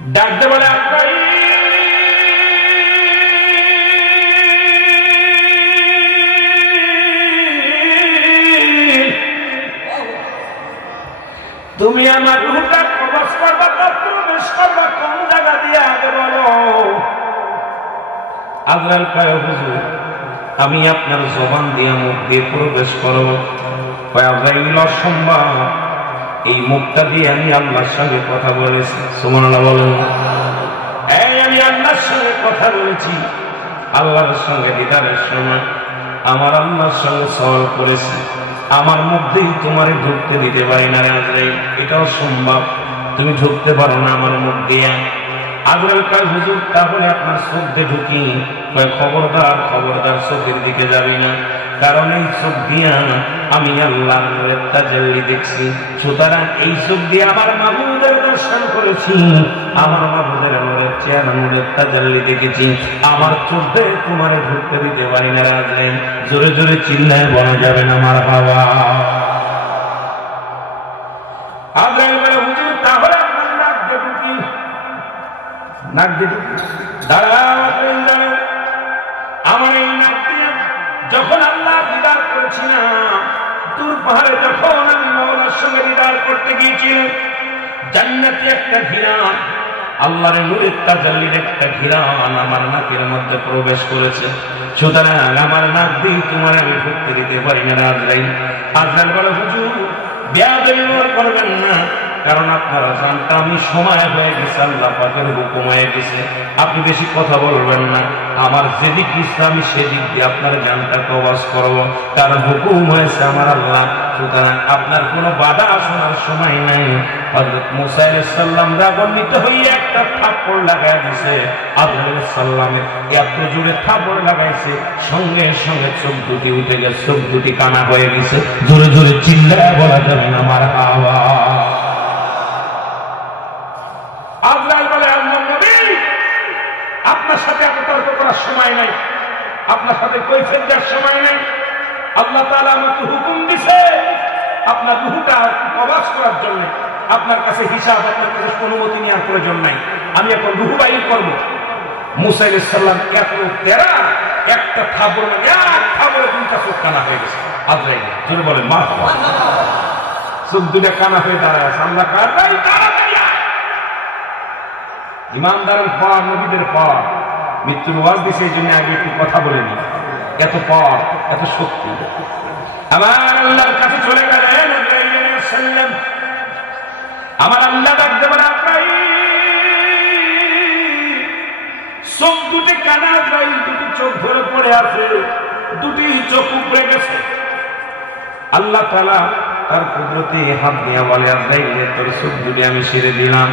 ডাকতে বলে আজরাইল, তুমি আমার রূহটা কবজ করবা, প্রবেশ করবা কোন জায়গা দিয়ে আগে বলো। আজরাইল কয় হুজুর আমি আপনার জবান দিয়ে মুখ দিয়ে প্রবেশ করব। কয় আজরাইল অসম্ভব, এই মুখটা দিয়ে আমি আল্লাহর সঙ্গে কথা বলেছি। সুবহানাল্লাহ বলেন। এই আমি আল্লাহর সঙ্গে কথা বলেছি, আল্লাহর সঙ্গে দিদারের সময় আমার আল্লাহর সঙ্গে সওয়াল করেছি, আমার মধ্যেই তোমারে ঢুকতে দিতে পারি না রে আজরাইল, এটাও সম্ভব, তুমি ঢুকতে পারো না আমার মুখ দিয়ে। আজরাইল কয় হুজুর তাহলে আপনার চোখ দিয়ে ঢুকি। কয় খবরদার খবরদার চোখের দিকে যাবি না, কারণ এই চোখ দিয়া আমি আল্লাহর নূরের তাজাল্লি দেখছি। সুতরাং এই চোখ দিয়ে আমার মাবুদের দর্শন করেছি, আমার মাবুদের নূরের চেহারা নূরের তাজাল্লি দেখেছি, আমার চোখ দিয়ে তোমারে ঢুকতে দিতে পারি না আজরাইল। জোরে জোরে চিল্লায় বলা যাবে না মারহাবা। আজরাইল বলে হুজুর তাহলে আপনার নাক দিয়ে ঢুকি। নাক দিয়ে ঢুকি, দাঁড়াও দাঁড়াও, আমার এই নাক দিয়ে যখন আল্লাহ দিদার করেছিলাম, দূর পাহাড়ে যখন আমি মাওলার সঙ্গে দিদার করতে গিয়েছিলাম, জান্নাতি একটা ঘিরান, আল্লাহর নূরের তাজাল্লির একটা ঘিরান আমার নাকের মধ্যে প্রবেশ করেছে। সুতরাং আমার নাক দিয়ে তোমার আমি ঢুকতে দিতে পারি না আজরাইল। আজরাইল বলে হুজুর বেয়াদবি করবেন না, কারণ আপনারা জানতে আমি সময় হয়ে গেছে, আল্লাহ পাকের হুকুম হয়ে গেছে, আপনি বেশি কথা বলবেন না, আমার যেদিক ইচ্ছা আমি সেদিক দিয়ে আপনার জানটা কবজ করব, কারণ হুকুম হয়েছে আমার আল্লাহ। সুতরাং আপনার কোনো বাধা শোনার সময় নাই। হযরত মুসা আলাইহিস সালাম রাগান্বিত হয়ে একটা থাপ্পড় লাগায় দিয়েছে। আদম আলাইহিস সালামের এত জোরে থাপ্পড় লাগাইছে, সঙ্গে সঙ্গে চোখ দুটি উঠে গেছে, চোখ দুটি কানা হয়ে গেছে। জোরে জোরে চিল্লায় বলা যাবে না মারহাবা। আজরাইল বলে আল্লাহর নবী আপনার সাথে এত তর্ক করার সময় নাই, আপনার সাথে কৈফিয়ত দেওয়ার সময় নাই। আল্লাহ তাআলা আমাকে হুকুম দিয়েছে আপনার রূহটা কবজ করার জন্য, আপনার কাছে হিসাব, আপনার কাছে অনুমতি নেওয়ার প্রয়োজন নাই, আমি এখন রূহ বাইর করব। মুসা আলাইহিস সালাম এত তেরা, একটা থাপড় লাগে, এক থাপড়ে দুইটা চোখ কানা হয়ে গেছে। আজরাইল জোরে বলেন মারহাবা। চোখ দুটা কানা হয়ে দাঁড়ায় আছে। আল্লাহ কারাই ইমানদারের পর, নবীদের পর মৃত্যুর ওয়াজ দিছে, এই জন্য আগে একটু কথা বলে নি। এত পর, এত শক্তি আমার আল্লাহর কাছে চলে গেলেন। আমার আল্লাহ ডাকতে পারে চোখ দুটি কানা, আজরাইল দুটি চোখ ধরে পড়ে আছে, দুটি চোখ উপড়ে গেছে। আল্লাহ তাআলা তার কুদরতে হাত দিয়ে বলে আজরাইল তোর চোখ দুটি আমি ছেড়ে দিলাম।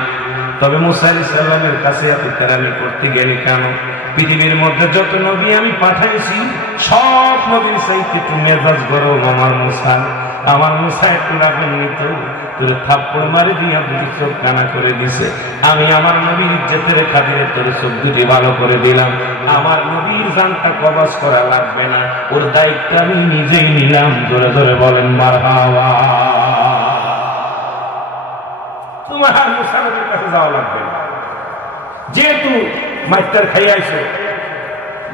তবে মুসা আলাইহিস সালামের কাছে এত তেরামি করতে গেলে কেন? পৃথিবীর মধ্যে যত নবী আমি পাঠাইছি সব নবীর চাইতে তুমি মেজাজ গরম আমার মুসা। আমার মুসা একটু রাগান্বিত, তোর থাপ্পড় মারি দিয়া দুটি চোখ কানা করে দিছে। আমি আমার নবীর ইজ্জতের খাতিরে তোর চোখ দুটি ভালো করে দিলাম। আমার নবীর জানটা কবজ করা লাগবে না, ওর দায়িত্ব আমি নিজেই নিলাম। জোরে জোরে বলেন মারহাবা। তোমার মুসা নবীর কাছে যাওয়া লাগবে না, যেহেতু মাইটার খেয়ে আইছো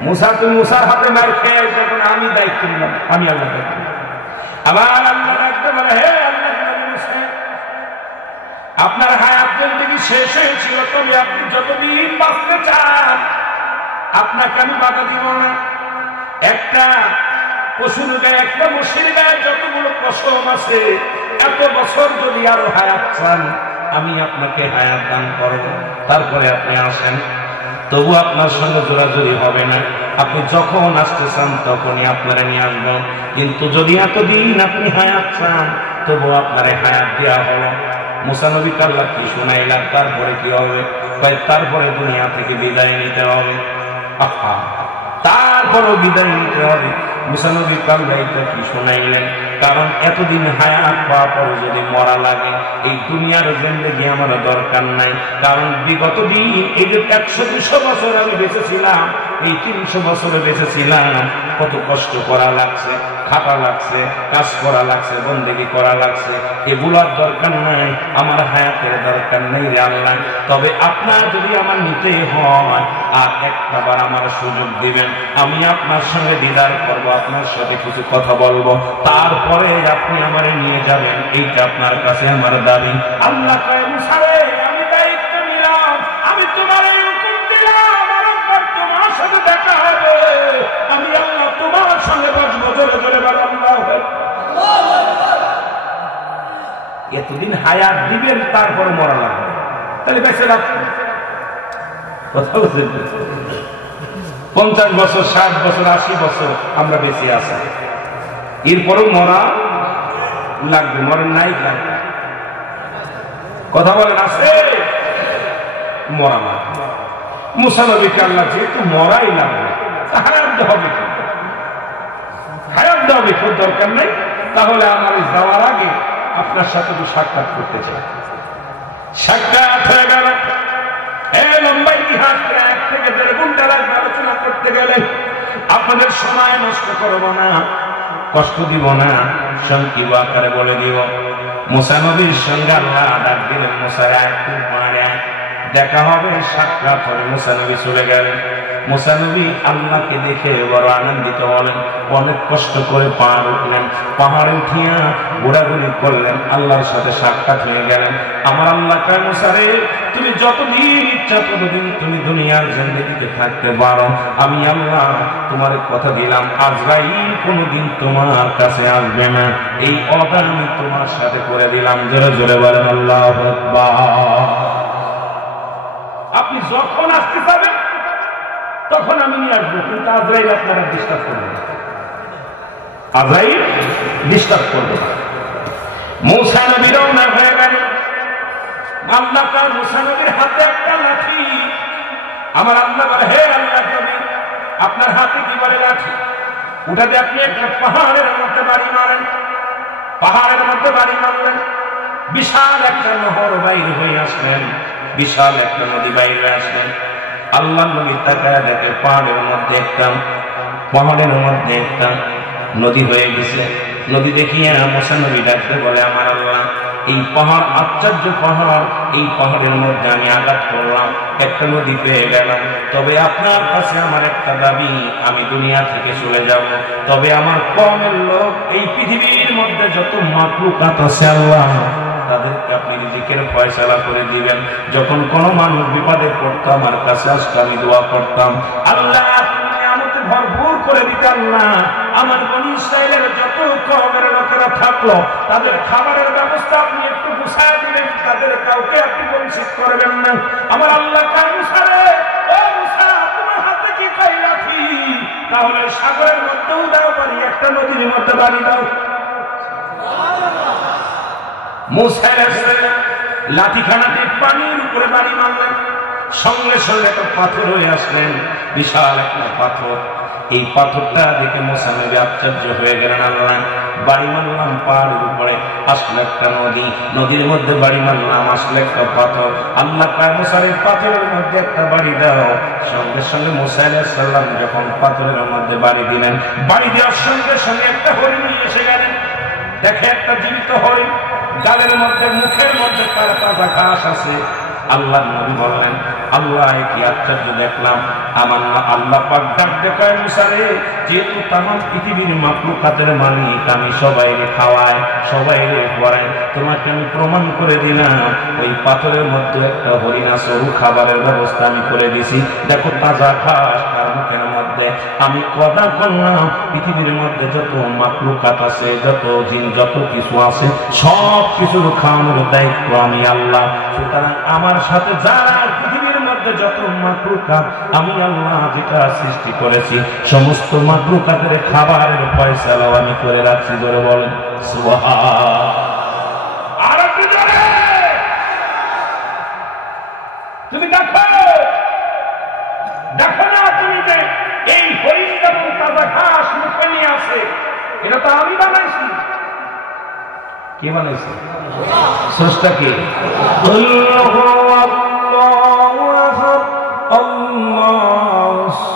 মুসা, তুমি মুসার হাতে মার খেয়ে আইছো, এখন আমি দায়িত্ব নিলাম, আমি আল্লাহ দায়িত্ব। আবার আল্লাহ ডাকতে বলে হে আল্লাহ নবী মুসা, আপনার হায়াত জিন্দেগি শেষ হয়েছিল, তবে আপনি যতদিন বাঁচতে চান আপনাকে আমি বাধা দিব না। একটা পশুর গায়ে, একটা মশির গায়ে যতগুলো পশম আছে, এত বছর যদি আরো হায়াত চান আমি আপনাকে হায়াত দান করব। তারপরে আপনি আসেন, তবু আপনার সঙ্গে জোরাজুরি হবে না, আপনি যখন আসতে চান তখনই আপনারা নিয়ে আসবেন। কিন্তু যদি এতদিন আপনি হায়াত চান তবু আপনার হায়াত দেওয়া হলো। মুসা নবীকে আল্লাহ কি শোনাইলাম, তারপরে কি হবে? তারপরে দুনিয়া থেকে বিদায় নিতে হবে। আহা, তারপরও বিদায় নিতে হবে। মুসা নবী আল্লাহ এটা কি শোনাইলেন? কারণ এতদিন হায়াত পাওয়ার পরে যদি মরা লাগে, এই দুনিয়ার জিন্দেগি আমার দরকার নাই। কারণ বিগত দিন এই যে 100-200 বছর আমি বেঁচেছিলাম, এই 300 বছরে বেঁচেছিলাম, কত কষ্ট করা লাগছে, খাটা লাগছে, কাজ করা লাগছে, বন্দেগী করা লাগছে, এগুলোর দরকার নাই, আমার হায়াতের দরকার নেই রে আল্লাহ। তবে আপনার যদি আমার নিতে হয় আর একটাবার আমার সুযোগ দিবেন, আমি আপনার সঙ্গে দিদার করবো, আপনার সাথে কিছু কথা বলবো, তারপরে আপনি আমারে নিয়ে যাবেন, এইটা আপনার কাছে আমার দাবি। আল্লাহ কয় মুসা রে, আমি দায়িত্ব নিলাম, আমি তোমার হুকুম দিলাম, আমার তোমার সাথে দেখা হবে, আমি আল্লাহ তোমার সঙ্গে বসবো। জোরে জোরে বলো আল্লাহু আকবার। এতদিন হায়াত দিবেন, তারপরে মরা লাগবে, তাহলে বেঁচে রাখবেন। কথা বলছেন? 50 বছর, 60 বছর, 80 বছর আমরা বেঁচে আছি, এরপরও মরা লাগবে, মরেন নাই লাগবে। কথা বলেন আছে? মরা লাগবে। মুসা নবীকে আল্লাহ যেহেতু মরাই লাগবে, হায়াত হবে কি? হায়াত দেওয়া খুব দরকার নেই। তাহলে আমার যাওয়ার আগে আপনার সাথে তো সাক্ষাৎ করতে চাই। সাক্ষাৎ হয়ে গেল, লম্বা ইতিহাস 1 থেকে 1.5 ঘন্টা লাগবে আলোচনা করতে গেলে। আপনাদের সময় নষ্ট করবো না, কষ্ট দিব না, সংক্ষিপ্ত আকারে বলে দিব। মুসা নবীর সঙ্গে আল্লাহ ডাক দিলেন, মুসা একটু পারে দেখা হবে, সাক্ষাৎ হবে। মুসা নবী চলে গেলেন। মুসা নবী আল্লাহকে দেখে বড় আনন্দিত হলেন, অনেক কষ্ট করে পাহাড় উঠলেন, পাহাড়ে উঠিয়া ঘোরাঘুরি করলেন, আল্লাহর সাথে সাক্ষাৎ হয়ে গেলেন। আমার আল্লাহ কয়, মুসা রে, তুমি যতদিন ইচ্ছা ততদিন তুমি দুনিয়ার জিন্দেগিতে থাকতে পারো, আমি আল্লাহ তোমার কথা দিলাম, আজরাইল কোনদিন তোমার কাছে আসবে না, এই অর্ডার আমি তোমার সাথে করে দিলাম। জোরে জোরে বলেন আল্লাহু আকবার। আপনি যখন আসতে পারবেন তখন আমি নিয়ে আসবো, কিন্তু আজরাইল আপনারা ডিস্টার্ব করবে না, আজরাইল ডিস্টার্ব করবে না। মুসা নবী রওনা হয়ে গেলেন। আল্লাহ তার মুসা নবীর হাতে একটা লাঠি। আমার আল্লাহ বলে, হে আল্লাহ নবী, আপনার হাতে কি বলে লাঠি? ওটাতে আপনি একটা পাহাড়ের মধ্যে বাড়ি মারেন। পাহাড়ের মধ্যে বাড়ি মারলেন, বিশাল একটা নহর বাইর হয়ে আসলেন, বিশাল একটা নদী বাইরে আসলেন। আল্লাহ নবী তাকায় দেখে পাহাড়ের মধ্যে একটা নদী হয়ে গেছে। নদী দেখিয়ে মুসা নবী ডাকতে বলে, আমার আল্লাহ, এই পাহাড় আশ্চর্য পাহাড়, এই পাহাড়ের মধ্যে আমি আঘাত করলাম, একটা নদী পেয়ে গেলাম। তবে আপনার কাছে আমার একটা দাবি, আমি দুনিয়া থেকে চলে যাব, তবে আমার কওমের লোক, এই পৃথিবীর মধ্যে যত মাখলুকাত আছে আল্লাহ, তাদেরকে আপনি রিজিকের ফয়সালা করে দিবেন। যখন কোন মানুষ বিপদে পড়তো আমার কাছে আসতো, আমি দোয়া করতাম, আল্লাহ আপনি নিয়ামতে ভরপুর করে দিতেন না। আমার বনি ইসরাইলের যত কওমের লোকেরা থাকলো, তাদের খাবারের ব্যবস্থা আপনি একটু গুছায় দিবেন, তাদের কাউকে আপনি বঞ্চিত করবেন না। আমার আল্লাহ কয়, মুসা রে, ও মুসা, তোমার হাতে কি কই লাঠি? তাহলে সাগরের মধ্যেও দাও পারি, একটা নদীর মধ্যে বাড়ি দাও। মুসা লাঠিখানাতে পানির উপরে বাড়ি মারলেন, সঙ্গে সঙ্গে একটা পাথর হয়ে আসলেন, বিশাল একটা পাথর। এই পাথরটা দেখে মুসা নবী আশ্চর্য হয়ে গেলেন। আল্লাহ, বাড়ি মারলাম পাহাড়ের উপরে, আসলে একটা নদী, নদীর মধ্যে বাড়ি মারলাম, আসলে একটা পাথর। আল্লাহ কয়, মুসা রে, পাথরের মধ্যে একটা বাড়ি দাও। সঙ্গে সঙ্গে মুসা আলাইহিস সালাম যখন পাথরের মধ্যে বাড়ি দিলেন, বাড়ি দেওয়ার সঙ্গে সঙ্গে একটা হরিণ নিয়ে এসে গেলেন। দেখে একটা জীবিত হরিণ, গালের মধ্যে, মুখের মধ্যে তার তাজা ঘাস আছে। আল্লাহ নবী বললেন, আল্লাহ কি আশ্চর্য দেখলাম। আমার আল্লাহ পাক ডাক দেখায়, মুসা রে, যেহেতু তামাম পৃথিবীর মাখলুকাতের মালিক, আমি সবাইরে খাওয়াই, সবাইরে পড়াই, তোমাকে আমি প্রমাণ করে দিলাম, ওই পাথরের মধ্যে একটা হরিণ আছে, খাবারের ব্যবস্থা আমি করে দিছি। দেখো তাজা ঘাস তার মুখের মধ্যে। আমি কথা করলাম, পৃথিবীর মধ্যে যত মাখলুকাত আছে, যত জিন, যত কিছু আছে, সব কিছুর খাওয়ানোর দায়িত্ব আমি আল্লাহ। সুতরাং আমার সাথে যারা পৃথিবীর মধ্যে যত মাখলুকাত আমি আল্লাহ যেটা সৃষ্টি করেছি, সমস্ত মাখলুকাতের খাবারের ফয়সালাও আমি করে রাখছি। ধরে বলেন সুবহান। আর একটু জোরে। তুমি দেখো, দেখো না তুমি যে এই হরিণ যেমন তাজা ঘাস মুখে নিয়ে আসে, এটা তো আমি বানাইছি। কে বানাইছে? স্রষ্টা কে? আল্লাহু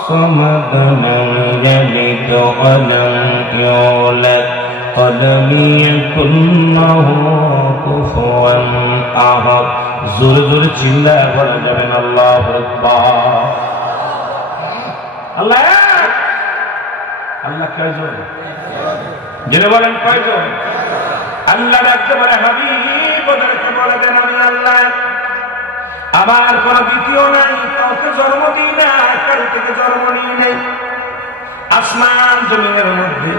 সামাদ, লাম ইয়ালিদ ওয়া লাম ইউলাদ। يولد ولم يكن له كفوا أحد জোরে জোরে চিল্লায় বলা যাবেন আল্লাহু আকবার। আল্লাহ আল্লাহ কয়জন? জেনে বলেন কয়জন? আল্লাহ ডাকতে বলে হাবিব ওদেরকে বলে দেন আমি আল্লাহ, আমার কোন দ্বিতীয় নাই, কাউকে জন্ম দিই না, কারো থেকে জন্ম নিই নাই। আসমান জমিনের মধ্যে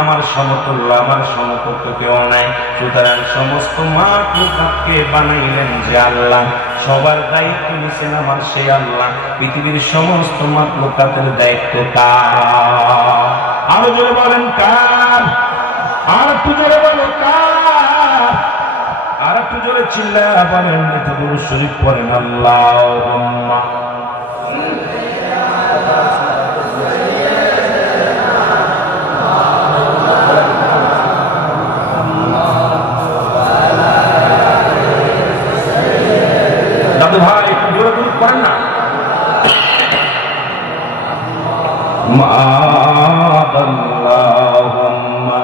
আমার সমতুল্য, আমার সমকক্ষ কেউ নাই। সুতরাং সমস্ত মাখলুকাতকে বানাইলেন যে আল্লাহ, সবার দায়িত্ব নিছেন আমার সেই আল্লাহ। পৃথিবীর সমস্ত মাখলুকাতের দায়িত্ব কার? আরো জোরে বলেন কার? আর একটু জোরে বলো কার? আর একটু জোরে চিল্লায়া বলেন, দুরূদ শরীফ পড়েন আল্লাহুম্মা ভাই একটু জোরে দুরূদ পড়েন না। আল্লাহুম্মা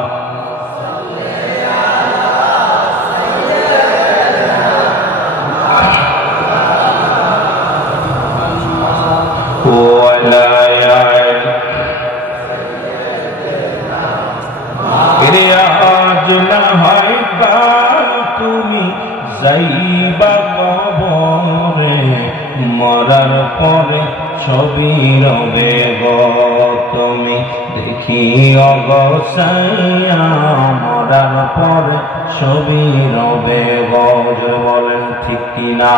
তুমি যাইবা কবরে, মরার পরে ছবি রবে গো তুমি দেখি অগসাইয়া, মরার পরে ছবি রবে গো। বলেন ঠিক কিনা?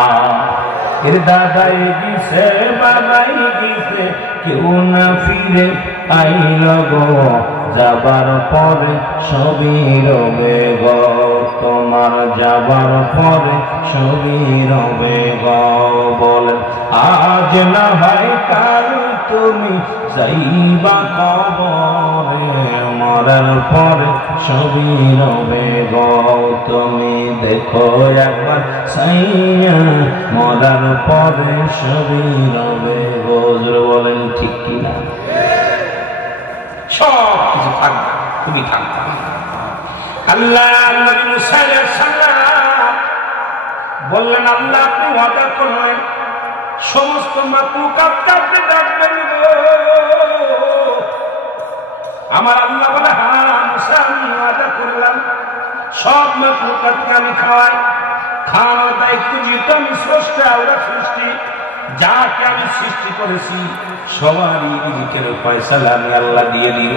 এর দাদাই গিয়েছে বাবাই গিয়েছে, কেউ না ফিরে আইল গো, যাবার পরে ছবি রবে গো তোমার, যাবার পরে ছবি রবে গো। বলেন আজ না হয় কাল তুমি যাইবা কবরে, মরার পরে ছবি রবে গো তুমি দেখো একবার সাইয়া, মরার পরে ছবি রবে গো। বলেন ঠিক কিনা? সব কিছু থাকবে, তুমি থাকবে। আল্লাহ নবী মুসা আলাইহিস সালাম বললেন, আল্লাহ আপনি ওয়াদা করলেন সমস্ত মাখলুকাতকে আপনি ডাকবেন গো। আমার আল্লাহ বলে, হ্যাঁ মুসা আমি ওয়াদা করলাম সব মাখলুকাতকে আমি খাওয়াই। খাওয়ানোর দায়িত্ব যেহেতু আমি স্রষ্টা, ওরা সৃষ্টি, যাকে আমি সৃষ্টি করেছি সবারই রিজিকের ফয়সালা আমি আল্লাহ দিয়ে দিও।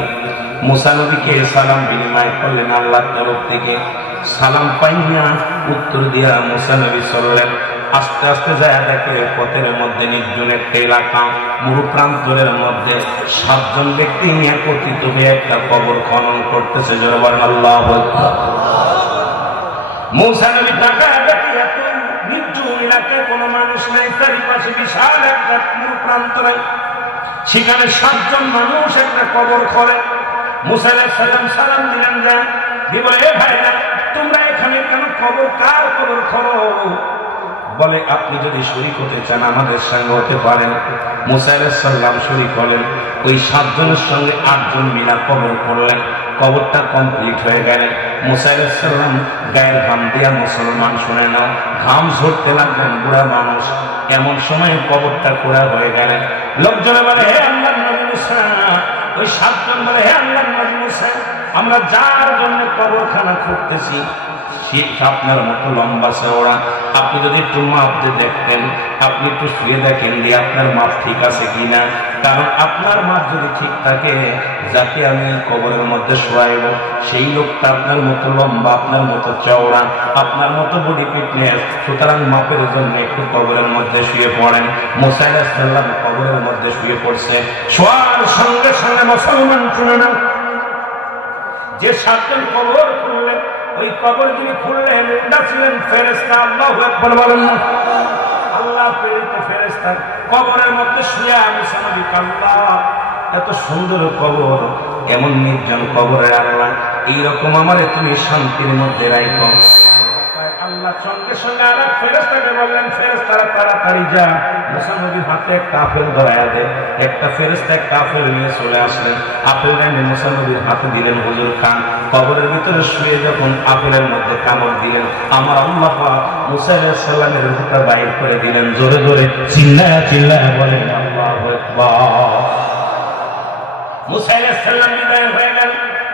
মুসা নবীকে সালাম বিনিময় করলেন আল্লাহর তরফ থেকে। সালাম পাইয়া উত্তর দিয়া মুসা নবী চললেন। আস্তে আস্তে যায় দেখে পথের মধ্যে নির্জন একটা এলাকা, মরু প্রান্তরের মধ্যে 7 জন ব্যক্তি একত্রিত হয়ে একটা কবর খনন করতেছে। জোরে বলেন আল্লাহু আকবার। মুসা নবী তাকায় দেখে এত নির্জন এলাকায় কোনো মানুষ নাই, চারিপাশে বিশাল একটা মরু প্রান্তরে, সেখানে 7 জন মানুষ একটা কবর খোলে। মুসা আলাইহিস সালাম সালাম দিলেন, যা বলে এ ভাইরা তোমরা এখানে কেন কবর, কার কবর খোলো? বলে আপনি যদি শরীক হতে চান আমাদের সঙ্গে হতে পারেন। মুসা আলাইহিস সালাম শরীক হলেন। ওই 7 জনের সঙ্গে 8 জন মিলা কবর করলেন। কবরটা কমপ্লিট হয়ে গেলেন। মুসা আলাইহিস সালাম গায়ের ঘাম দিয়া, মুসলমান শুনে নাও, ঘাম ঝরতে লাগলেন, বুড়া মানুষ। এমন সময় কবরটা পুরা হয়ে গেলেন। লোকজনে বলে হে আল্লাহর নবী মুসা, ওই 7 জন বলে হে আল্লাহর নবী মুসা, আমরা যার জন্য কবরখানা খুঁড়তেছি সে আপনার মতো লম্বা চওড়া, আপনি যদি একটু মাপ দিয়ে দেখতেন, আপনি একটু শুয়ে দেখেন দিয়ে আপনার মাপ ঠিক আছে কিনা। কারণ আপনার মাপ যদি ঠিক থাকে, যাকে আমি কবরের মধ্যে শোয়াইব সেই লোকটা আপনার মতো লম্বা, আপনার মতো চওড়া, আপনার মতো বডি ফিটনেস। সুতরাং মাপের জন্য একটু কবরের মধ্যে শুয়ে পড়েন। মুসা আলাইহিস সালাম কবরের মধ্যে শুয়ে পড়ছে। শোয়ার সঙ্গে সঙ্গে মুসলমান শুনে না, যে 7 জন কবর খুললেন, ওই কবর যিনি খুললেন ওটা ছিলেন ফেরেশতা। আল্লাহু আকবার বলেন না। আল্লাহ প্রেরিত ফেরেশতা কবরের মধ্যে শুয়ে মুসা নবী আল্লাহ এত সুন্দর কবর, এমন নির্জন কবরে আল্লাহ এইরকম আমারে তুমি শান্তির মধ্যে রাখো। আল্লাহ সঙ্গে সঙ্গে আর ফেরেশতাকে বললেন, ফেরেশতারা তাড়াতাড়ি যা, মুসা নবীর হাতে একটা আপেল ধরাইয়া দেয়। একটা ফেরেশতা একটা আপেল নিয়ে চলে আসলেন, আপেলটা নিয়ে মুসা নবীর হাতে দিলেন, হুজুর খান। কবরের ভিতরে শুয়ে যখন আপেলের মধ্যে কামড় দিলেন, আমার আল্লাহ পাক মুসা আলাইহিস সালামের রূহটা বাইর করে দিলেন। জোরে জোরে চিল্লায়া চিল্লায়া বলেন আল্লাহু আকবার। মুসা আলাইহিস সালাম বিদায় হয়ে গেলেন,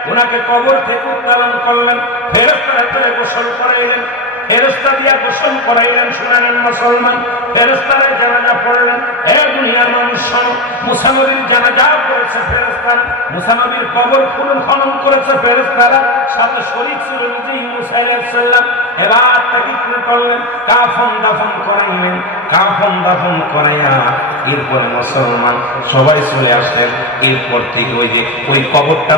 ওনাকে কবর থেকে উত্তোলন করলেন, ফেরেশতারা করে গোসল করাইলেন, ফেরেশতা দিয়া গোসল করাইলেন। শুনালেন মুসলমান, ফেরেশতারা জানাজা পড়লেন। এ দুনিয়ার মানুষ শোনো, মুসা নবীর জানাজা করেছে ফেরেশতারা, মুসা নবীর কবর খনন করেছে ফেরেশতারা, সাথে শরীক ছিল নিজেই মুসা আলাইহিস সালাম। এবার তাকে কি করলেন? কাফন দাফন করাইলেন। কাফন দাফন করাইয়া এরপরে মুসলমান সবাই চলে আসলেন। এরপর থেকে ওই কবরটা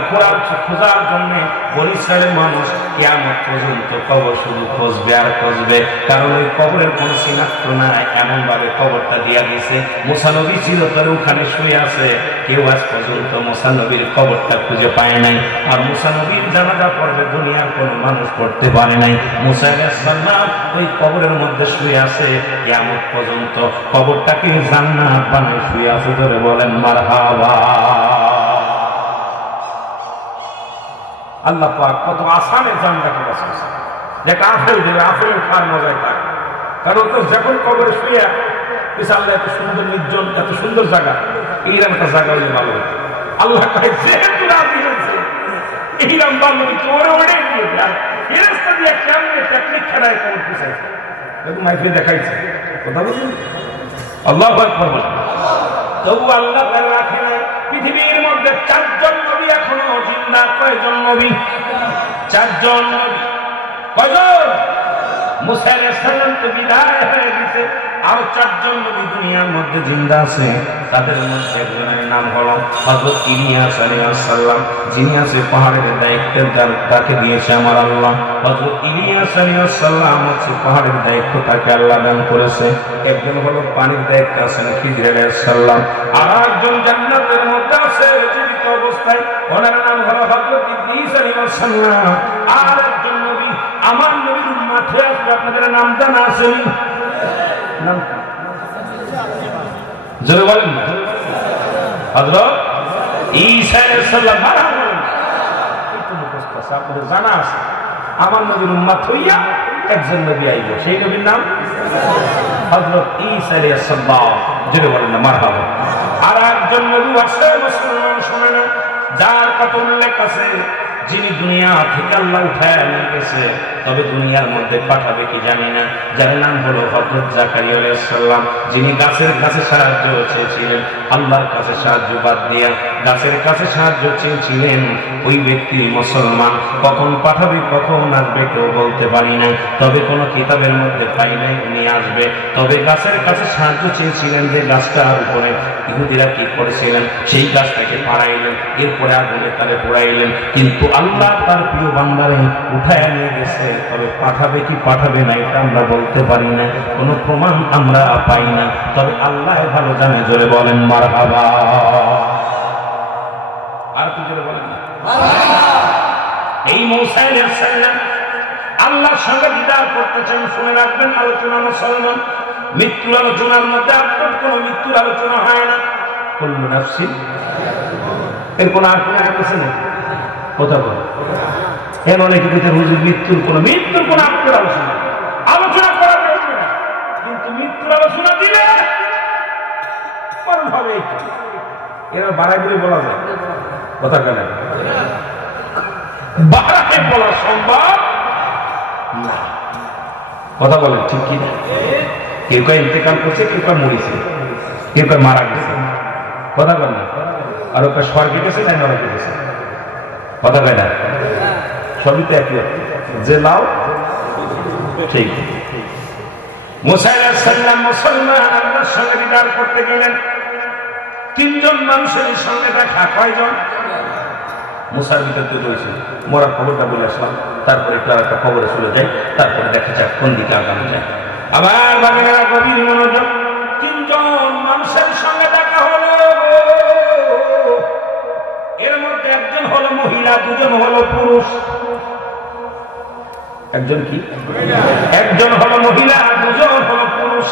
খোঁজার জন্য বনী ইসরাইলের মানুষ কিয়ামত পর্যন্ত কবর শুধু খুঁজবে আর খুঁজবে, কারণ ওই কবরের কোন চিনাক্ত নাই। এমন ভাবে কবরটা দিয়া দিয়েছে, মুসা নবী চিরতরে ওখানে শুয়ে আছে, কেউ আজ পর্যন্ত মুসা নবীর কবরটা খুঁজে পায় নাই। আর মুসা নবীর জানাজা পড়বে দুনিয়ার কোন মানুষ পড়তে পারে নাই। মুসা আলাইহিস সালাম ওই কবরের মধ্যে শুয়ে আছে কিয়ামত পর্যন্ত। কবরটাকে জান্নাত বানায় শুয়ে আছে, ধরে বলেন মারহাবা। আল্লাহ পাক কত আসানে জানটাকে বাঁচাচ্ছে। দেখ আপেল দেবে, আপেল খাওয়ার মজায় পায়, কারণ তো যখন কবরে শুয়ে আল্লাহ এত সুন্দর নির্জন, এত সুন্দর জায়গা, এইরকম একটা জায়গা হইলে ভালো হতো। আল্লাহ যেহেতু রাজি হয়েছে এইরকম ভালো তোরে ওড়ে দিয়ে ফেরেশতা দিয়ে কেমনে টেকনিক খেলায় কবর পিছাইছে, এরকম মাইফে দেখাইছে। কথা বলছেন আল্লাহু আকবার। তবু আল্লাহ রাখে নাই। পৃথিবীর মধ্যে 4 জন নবী এখনো জিন্দা। কয়জন নবী? 4 জন নবী। কয়জন? মুসা আলাইহিস সালাম তো বিদায় হয়ে গেছে, আর 4 জন নবী দুনিয়ার মধ্যে জিন্দা আছে। তাদের মধ্যে একজনের নাম হলো হযরত ইলিয়াস আলাইহিস সালাম, যিনি আছে পাহাড়ের দায়িত্বের তাকে দিয়েছে আমার আল্লাহ। হযরত ইলিয়াস আলাইহিস সালাম হচ্ছে পাহাড়ের দায়িত্ব তাকে আল্লাহ দান করেছে। একজন হলো পানির দায়িত্ব আছেন খিজির আলাইহিস সালাম, আর একজন জান্নাতের মধ্যে আছে জীবিত অবস্থায়, ওনার নাম হলো হযরত ইদ্রিস আলাইহিস সালাম। আর একজন নবী আমার নবীর উম্মত হয়ে আসবে, আপনাদের নাম জানা আছে? নাম জোরে বলেন হযরত ঈসা আলাইহিস সালাম। আপনাদের জানা আছে আমার নবীর উম্মত হইয়া একজন নবী আইব, সেই নবীর নাম হযরত ঈসা আলাইহিস সালাম। জোরে বলেন না মারহাবা। আর একজন নবী আছে মুসলমান শুনে না, যার কথা উল্লেখ আছে, যিনি দুনিয়া থেকে আল্লাহ উঠায় নিয়ে গেছে, তবে দুনিয়ার মধ্যে পাঠাবে কি জানি না, যার নাম হলো হযরত জাকারিয়া আলাইহিস সালাম, যিনি গাছের কাছে সাহায্য চেয়েছিলেন, আল্লাহর কাছে সাহায্য বাদ দিয়া গাছের কাছে সাহায্য চেয়েছিলেন। ওই ব্যক্তি মুসলমান, কখন পাঠাবে কখন আসবে কেউ বলতে পারি না, তবে কোন কিতাবের মধ্যে পাই নাই উনি আসবে। তবে গাছের কাছে সাহায্য চেয়েছিলেন, যে গাছটার উপরে ইহুদিরা কি করেছিলেন, সেই গাছটাকে পাড়াইলেন, এরপরে আগুনে তারে পোড়াইলেন, কিন্তু আল্লাহ তার প্রিয় বান্দারে উঠায় নিয়ে গেছে। তবে পাঠাবে কি পাঠাবে না এটা আমরা বলতে পারি না, কোনো প্রমাণ আমরা পাই না, তবে আল্লাহ ভালো জানে। জোরে বলেন মারহাবা। আর কি জোরে বলেন না? এই মূসা আলাইহিস সালাম আল্লাহর সঙ্গে দিদার করতেছেন। শুনে রাখবেন আলোচনা মুসলমান, মৃত্যুর আলোচনার মধ্যে আপনার কোন মৃত্যুর আলোচনা হয় না। কুল্লু নাফসিন, এর কোন আর কোন আছে না? কথা বল। এর অনেকে হুজুর মৃত্যুর কোন আপনার আলোচনা করা যাবে না, কিন্তু মৃত্যুর আলোচনা দিলে হবে এরা বাড়াই করে বলা যায়। কথা কেন বাড়াই বলা সম্ভব না? কথা বলেন ঠিক কি না? কেউ কেউ ইন্তেকাল করছে, কেউ কেউ মরেছে, কেউ কেউ মারা গেছে। কথা বল না? আর ওকে স্বর্গে গেছে তাই নরকে গেছে। কথা কয় না? সবই তো একই, যে লাও ঠিক। মুসা আলাইহিস সালাম মুসলমান আল্লাহর সঙ্গে দিদার করতে গেলেন। 3 জন মানুষের সঙ্গে দেখা। কয়জন? মুসার ভিতর তো রয়েছে, মরার খবরটা বলে আসলাম, তারপরে একটু আরেকটা খবরে চলে যাই, তারপরে দেখা যাক কোন দিকে আগানো যায়। আবার বাগেরা গভীর মনোযোগ। 3 জন মানুষের সঙ্গে দেখা হলো। এর মধ্যে একজন হলো মহিলা, 2 জন হলো পুরুষ। একজন কি? একজন হলো মহিলা, 2 জন হলো পুরুষ।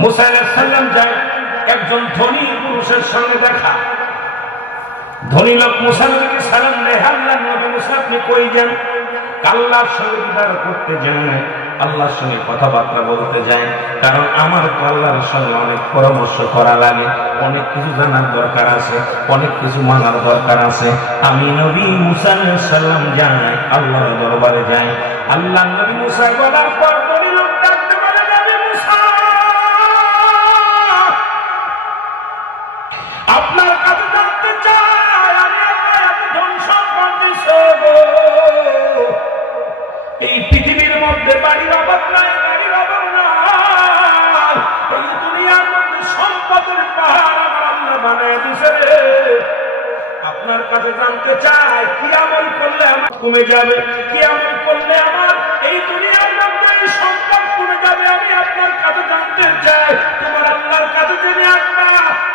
মুসা আলাইহিস সালাম যায় একজন ধনী পুরুষের সঙ্গে দেখা। ধনী লোক মুসা নবীকে সালাম দেয়, আল্লাহর নবী মুসা আপনি কই যান? আল্লাহর সঙ্গে দিদার করতে যান, আল্লাহর সঙ্গে কথাবার্তা বলতে যায়। কারণ আমার তো আল্লাহর সঙ্গে অনেক পরামর্শ করা লাগে, অনেক কিছু জানার দরকার আছে, অনেক কিছু মানার দরকার আছে। আমি নবী মুসা আলাইহিস সালাম যাই, আল্লাহর দরবারে যাই। আল্লাহর নবী মুসা বলার পর ধনী লোক ডাকতে বলে, নবী মুসা আপনার কাছে জানতে চাই, আমি আল্লাহ এত ধন সম্পদ দিয়েছি, এই পৃথিবীর মধ্যে বাড়ির অভাব নাই, গাড়ির অভাব নাই, এই দুনিয়ার মধ্যে সম্পদের পাহাড় আমার আল্লাহ বানায় দিয়েছে রে। আপনার কাছে জানতে চাই কি আমল করলে আমার কমে যাবে, কি আমল করলে আমার এই দুনিয়ার মধ্যে এই সম্পদ কমে যাবে, আমি আপনার কাছে জানতে চাই। তোমার আল্লাহর কাছে জেনে আসবা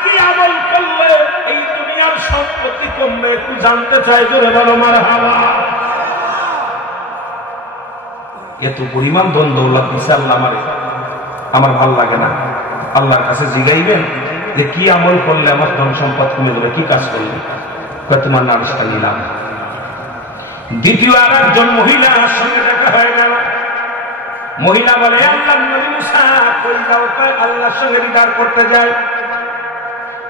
কি আমল করলে এই দুনিয়ার সম্পত্তি কমবে, একটু জানতে চাই। জোরে বলো মারহাবা। এত পরিমাণ ধন দৌলত দিছে আল্লাহ আমারে, আমার ভাল লাগে না। আল্লাহর কাছে জিগাইবেন যে কি আমল করলে আমার ধন সম্পদ কমে যাবে, কি কাজ করলে? তোমার নালিশটা নিলাম। দ্বিতীয় আর একজন মহিলার সঙ্গে দেখা হয়ে গেল। মহিলা বলে, আল্লাহর নবী মুসা কই যাও? আল্লাহর সঙ্গে দিদার করতে যায়।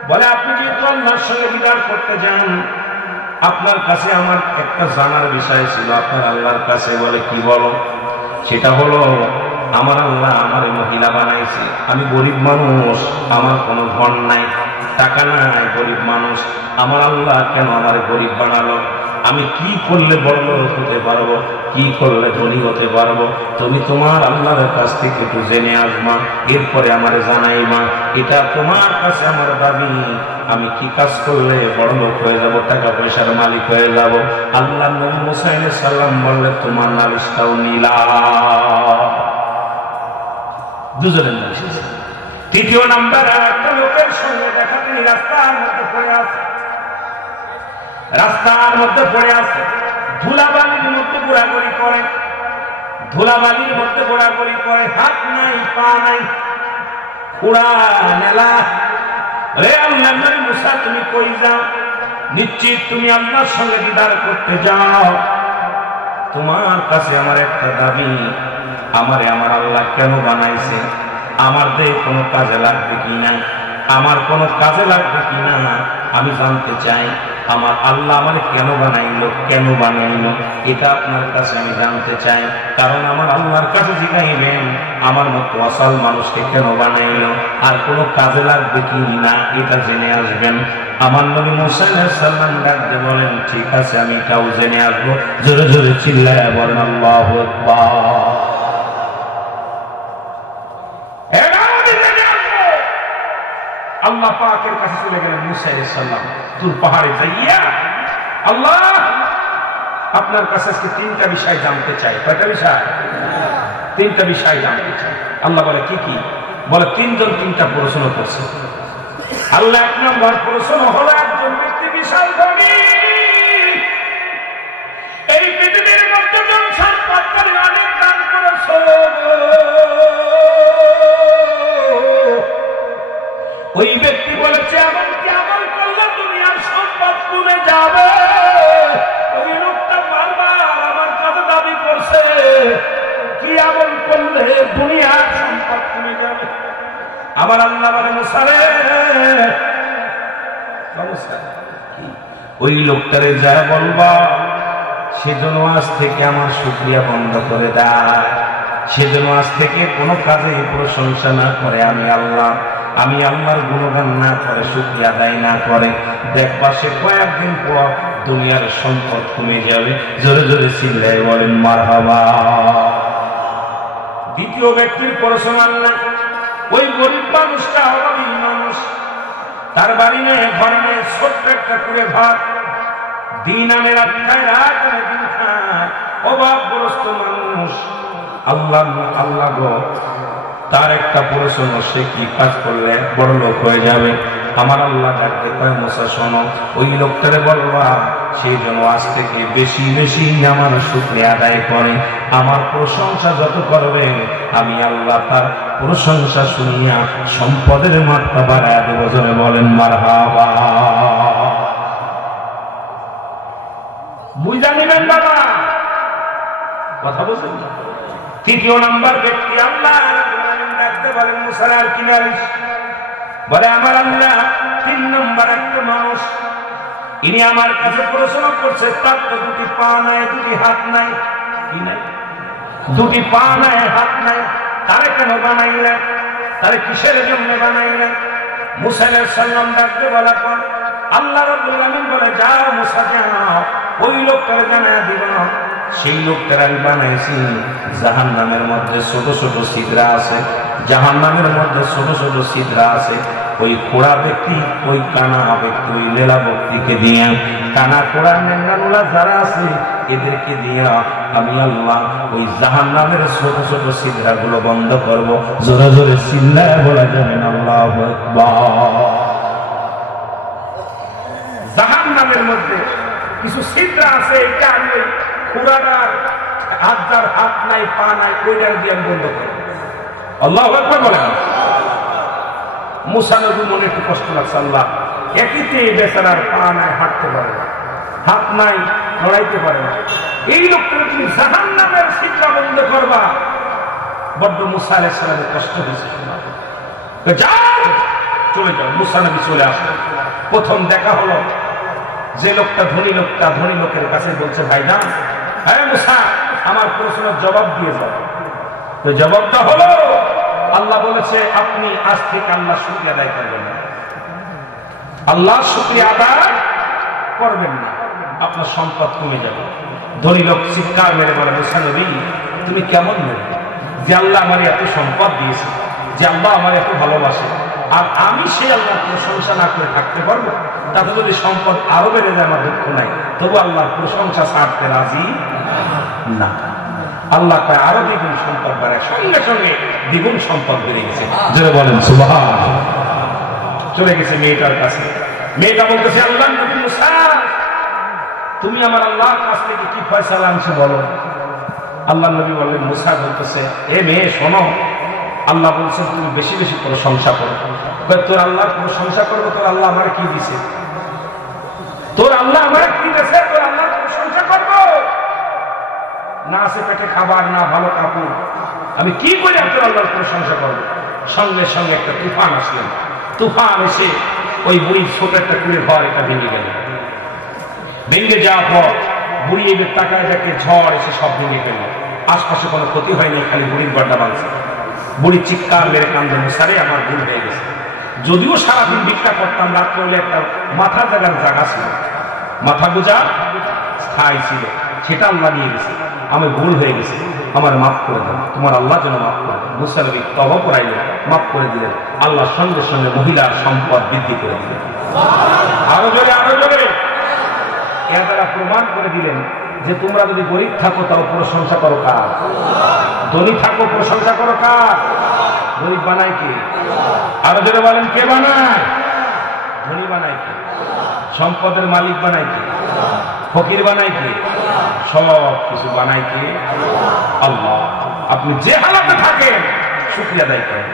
বলে, আপনি যেহেতু আল্লাহর সঙ্গে দিদার করতে যান, আপনার কাছে আমার একটা জানার বিষয় ছিল আপনার আল্লাহর কাছে। বলে, কি বলো? সেটা হলো, আমার আল্লাহ আমার মহিলা বানাইছে, আমি গরিব মানুষ, আমার কোনো ধন নাই, টাকা নাই, গরিব মানুষ, আমার আল্লাহ কেন আমার গরিব বানালো? আমি কি করলে বড় হতে পারবো, কি করলে ধনী হতে পারবো? তুমি তোমার আল্লাহর কাছ থেকে একটু জেনে আসবা, এরপরে আমারে জানাইবা। এটা তোমার কাছে আমার দাবি, আমি কি কাজ করলে বড় লোক হয়ে যাব, টাকা পয়সার মালিক হয়ে যাব? আল্লাহ নবী মুসা আলাইহিস সালাম বললেন, তোমার নালিশটাও নিলাম। দুজনের নালিশ। তৃতীয় নাম্বার, একটা লোকের সঙ্গে দেখা, তিনি রাস্তার মধ্যে পড়ে আছে, রাস্তার মধ্যে পড়ে আছে, ধুলাবালির মধ্যে ঘোরাঘুরি করে, ধুলাবালির মধ্যে ঘোরাঘুরি করে, হাত নাই, পা নাই, খুড়া নেলা। রে আল্লাহর নবী মুসা, তুমি কই যাও? নিশ্চিত তুমি আল্লাহর সঙ্গে দিদার করতে যাও। তোমার কাছে আমার একটা দাবি, আমারে আমার আল্লাহ কেন বানাইছে, আমার দেহ কোনো কাজে লাগবে কিনা, আমার কোনো কাজে লাগবে কিনা আমি জানতে চাই। আমার আল্লাহ আমারে কেন বানাইলো, কেন বানাইলো, এটা আপনার কাছে আমি জানতে চাই। কারণ আমার আল্লাহর কাছে জিজ্ঞাইবেন আমার মতো অসল মানুষকে কেন বানাইলো, আর কোনো কাজে লাগবে কি না এটা জেনে আসবেন। আমার নবী মুসা আলাইহিস সালাম ডাকতে বলেন, ঠিক আছে আমি এটাও জেনে আসবো। জোরে জোরে চিল্লায়া বলেন আল্লাহু আকবার। আল্লাহ পাকের কাছে চলে গেলেন মুসা আলাইহিস সালাম, তুর পাহাড়ে যাইয়া, আল্লাহ আপনার কাছে আজকে তিনটা বিষয় জানতে চাই। কয়টা বিষয়? তিনটা বিষয় জানতে চাই। আল্লাহ বলে, কি কি? বলে, তিনজন তিনটা প্রশ্ন করছে। আল্লাহ এক নম্বর প্রশ্ন হলো, একজন ব্যক্তি বিশাল ধনী, এই পৃথিবীর মধ্যে জন সম্পদ করে অনেক দান করেছে, ওই ব্যক্তি বলেছে এমন কি আমল করলে দুনিয়ার সম্পদ কমে যাবে? ওই লোকটা বারবার আমার কাছে দাবি করছে, কি আমল করলে দুনিয়ার সম্পদ কমে যাবে? আমার আল্লাহ বলে, মুসা রে, ওই লোকটারে যা বলবা সেজন্য আজ থেকে আমার শুকরিয়া বন্ধ করে দেয়, সেজন্য আজ থেকে কোনো কাজে প্রশংসা না করে, আমি আল্লাহর গুণগান না করে, শুকরিয়া আদায় না করে, দেখবা সে কয়েকদিন পর দুনিয়ার সম্পদ কমে যাবে। জোরে জোরে চিল্লায় বলেন মারহাবা। দ্বিতীয় ব্যক্তির প্রশ্ন, আল্লাহ ওই গরিব মানুষটা অভাবী মানুষ, তার বাড়ি নেই, ঘর নেই, ছোট্ট একটা করে ঘর, দিন আনে রাত খায়, রাত আনে দিন খায়, অভাবগ্রস্ত মানুষ। আল্লাহ গো, তার একটা প্রশ্ন, সে কি কাজ করলে বড় লোক হয়ে যাবে? আমার আল্লাহ ডাকতে কয়, মুসা শোনো, ওই লোকটারে বলবা সেই জন্য আজ থেকে বেশি বেশি আমার শুকরিয়া আদায় করে, আমার প্রশংসা যত করবে আমি আল্লাহ তার প্রশংসা শুনিয়া সম্পদের মাত্রা বাড়ায় দেব। জোরে বলেন মারহাবা। বুঝা নিবেন বাবা, কথা বলছেন। তৃতীয় নাম্বার ব্যক্তি আল্লাহ ডাকতে বলেন মুসা আর কি নালিশ বলে আমার আল্লাহ 3 নম্বর একটা মানুষ, ইনি আমার কাছে প্রশ্ন করছে, তার তো 2টি পা নাই 2টি হাত নাই। কি নাই? 2টি পা নাই হাত নাই। তারে কেন বানাইলেন? তারে কিসের জন্য বানাইলেন? মুসা আলাইহিস সালাম ডাকতে বলা পর আল্লাহ রাব্বুল আলামিন বলে যাও মুসা যাও, ওই লোকটারে জানায়া দিবা সেই লোকটার আমি বানাইছি জাহান্নামের মধ্যে ছোট ছোট ছিদ্র আছে, জাহান্নামের মধ্যে ছোট ছোট ছিদ্র আছে। ওই খোড়া ব্যক্তি, ওই কানা ব্যক্তি, ওই লেলা ব্যক্তিকে দিয়ে, কানা খোড়া নেঙ্গানুলা যারা আছে এদেরকে দিয়া আমি আল্লাহ ওই জাহান্নামের ছোট ছোট ছিদ্রগুলো বন্ধ করব। জোরে জোরে চিল্লায় বলা যাবেন আল্লাহু আকবার। জাহান্নামের মধ্যে কিছু ছিদ্র আছে, এটা আমি খোড়াটার হাত নাই পা নাই ওইটার দিয়ে আমি বন্ধ করব। আল্লাহু আকবার বলেন। মুসা নবী মনে একটু কষ্ট লাগছে, আল্লাহ একইতে বেচারার পা নাই, হাঁটতে পারে না, হাত নাই, লড়াইতে পারে না, এই লোকটা তুমি জাহান্নামের ছিদ্র বন্ধ করবা। বড্ড মুসা আলাইহিস সালামের কষ্ট হয়েছে। যাও চলে যাও। মুসা নবী চলে আসলো। প্রথম দেখা হলো যে লোকটা ধনী লোকটা ধনী লোকের কাছে বলছে ভাইজান, হ্যাঁ মুসা আমার প্রশ্নের জবাব দিয়ে যাও। তো জবাবটা হলো আল্লাহ বলেছে আপনি আজ থেকে আল্লাহ শুকরিয়া আদায় করবেন না, আল্লাহ শুকরিয়া আদায় করবেন না, আপনার সম্পদ কমে যাবে। ধনী লোক চিৎকার মেরে বলে মুসা নবী তুমি কেমন মেয়ে যে আল্লাহ আমার এত সম্পদ দিয়েছে, যে আল্লাহ আমার এত ভালোবাসে, আর আমি সেই আল্লাহর প্রশংসা না করে থাকতে পারবো? তাতে যদি সম্পদ আরো বেড়ে যায় আমার দুঃখ নাই, তবু আল্লাহর প্রশংসা ছাড়তে রাজি না। আল্লাহ কয় আরো দ্বিগুণ সম্পদ বাড়ায়, সঙ্গে সঙ্গে দ্বিগুণ সম্পদ বেড়ে গেছে। যারা বলেন সুবহান। চলে গেছে মেয়েটার কাছে। মেয়েটা বলতেছে আল্লাহ নবী মুসা তুমি আমার আল্লাহর কাছ থেকে কি ফয়সালা আনছো বলো। আল্লাহ নবী বললেন, মুসা বলতেছে এ মেয়ে শোনো, আল্লাহ বলছে তুমি বেশি বেশি প্রশংসা করো। তোর আল্লাহর প্রশংসা করবো, তোর আল্লাহ আমার কি দিছে, তোর আল্লাহ আমার কি দিছে, তোর আল্লাহর প্রশংসা করবো? না আছে পেটে খাবার, না ভালো কাপড়, আমি কি করে তোর আল্লাহর প্রশংসা করবো? সঙ্গে সঙ্গে একটা তুফান আসলেন। তুফান এসে ওই বুড়ির ছোট একটা কুড়ে ঘর এটা ভেঙে গেল। ভেঙে যাওয়ার পর বুড়ি এদের তাকায় দেখে ঝড় এসে সব ভেঙে ফেলল। আশপাশে কোনো ক্ষতি হয়নি, খালি বুড়ির ঘরটা ভাঙছে। বুড়ি চিৎকার মেরে কান্দে, মুসারে আমার ভুল হয়ে গেছে, যদিও সারাদিন ভিক্ষা করতাম, রাত্রে হলে একটা মাথা জাগার জায়গা ছিল, মাথা গোজা স্থায়ী ছিল, সেটা আল্লাহ নিয়ে গেছে, আমি ভুল হয়ে গেছে, আমার মাফ করে দেন, তোমার আল্লাহ যেন মাফ করে দেন। মুসা নবী তওবা করাইলেন, মাফ করে দিলেন। আল্লাহ সঙ্গে সঙ্গে মহিলার সম্পদ বৃদ্ধি করে দিলেন। আরো জোরে আরো জোরে। এর দ্বারা প্রমাণ করে দিলেন যে তোমরা যদি গরিব থাকো তাও প্রশংসা করো কার? ধনী থাকো প্রশংসা করো কার? গরিব বানায় কে? আরো জোরে বলেন কে বানায়? ধনী বানায় কে? সম্পদের মালিক বানায় কে? ফকির বানায় কে? সব কিছু বানায় কে? আল্লাহ। আপনি যে হালাতে থাকেন শুকরিয়া আদায় করেন।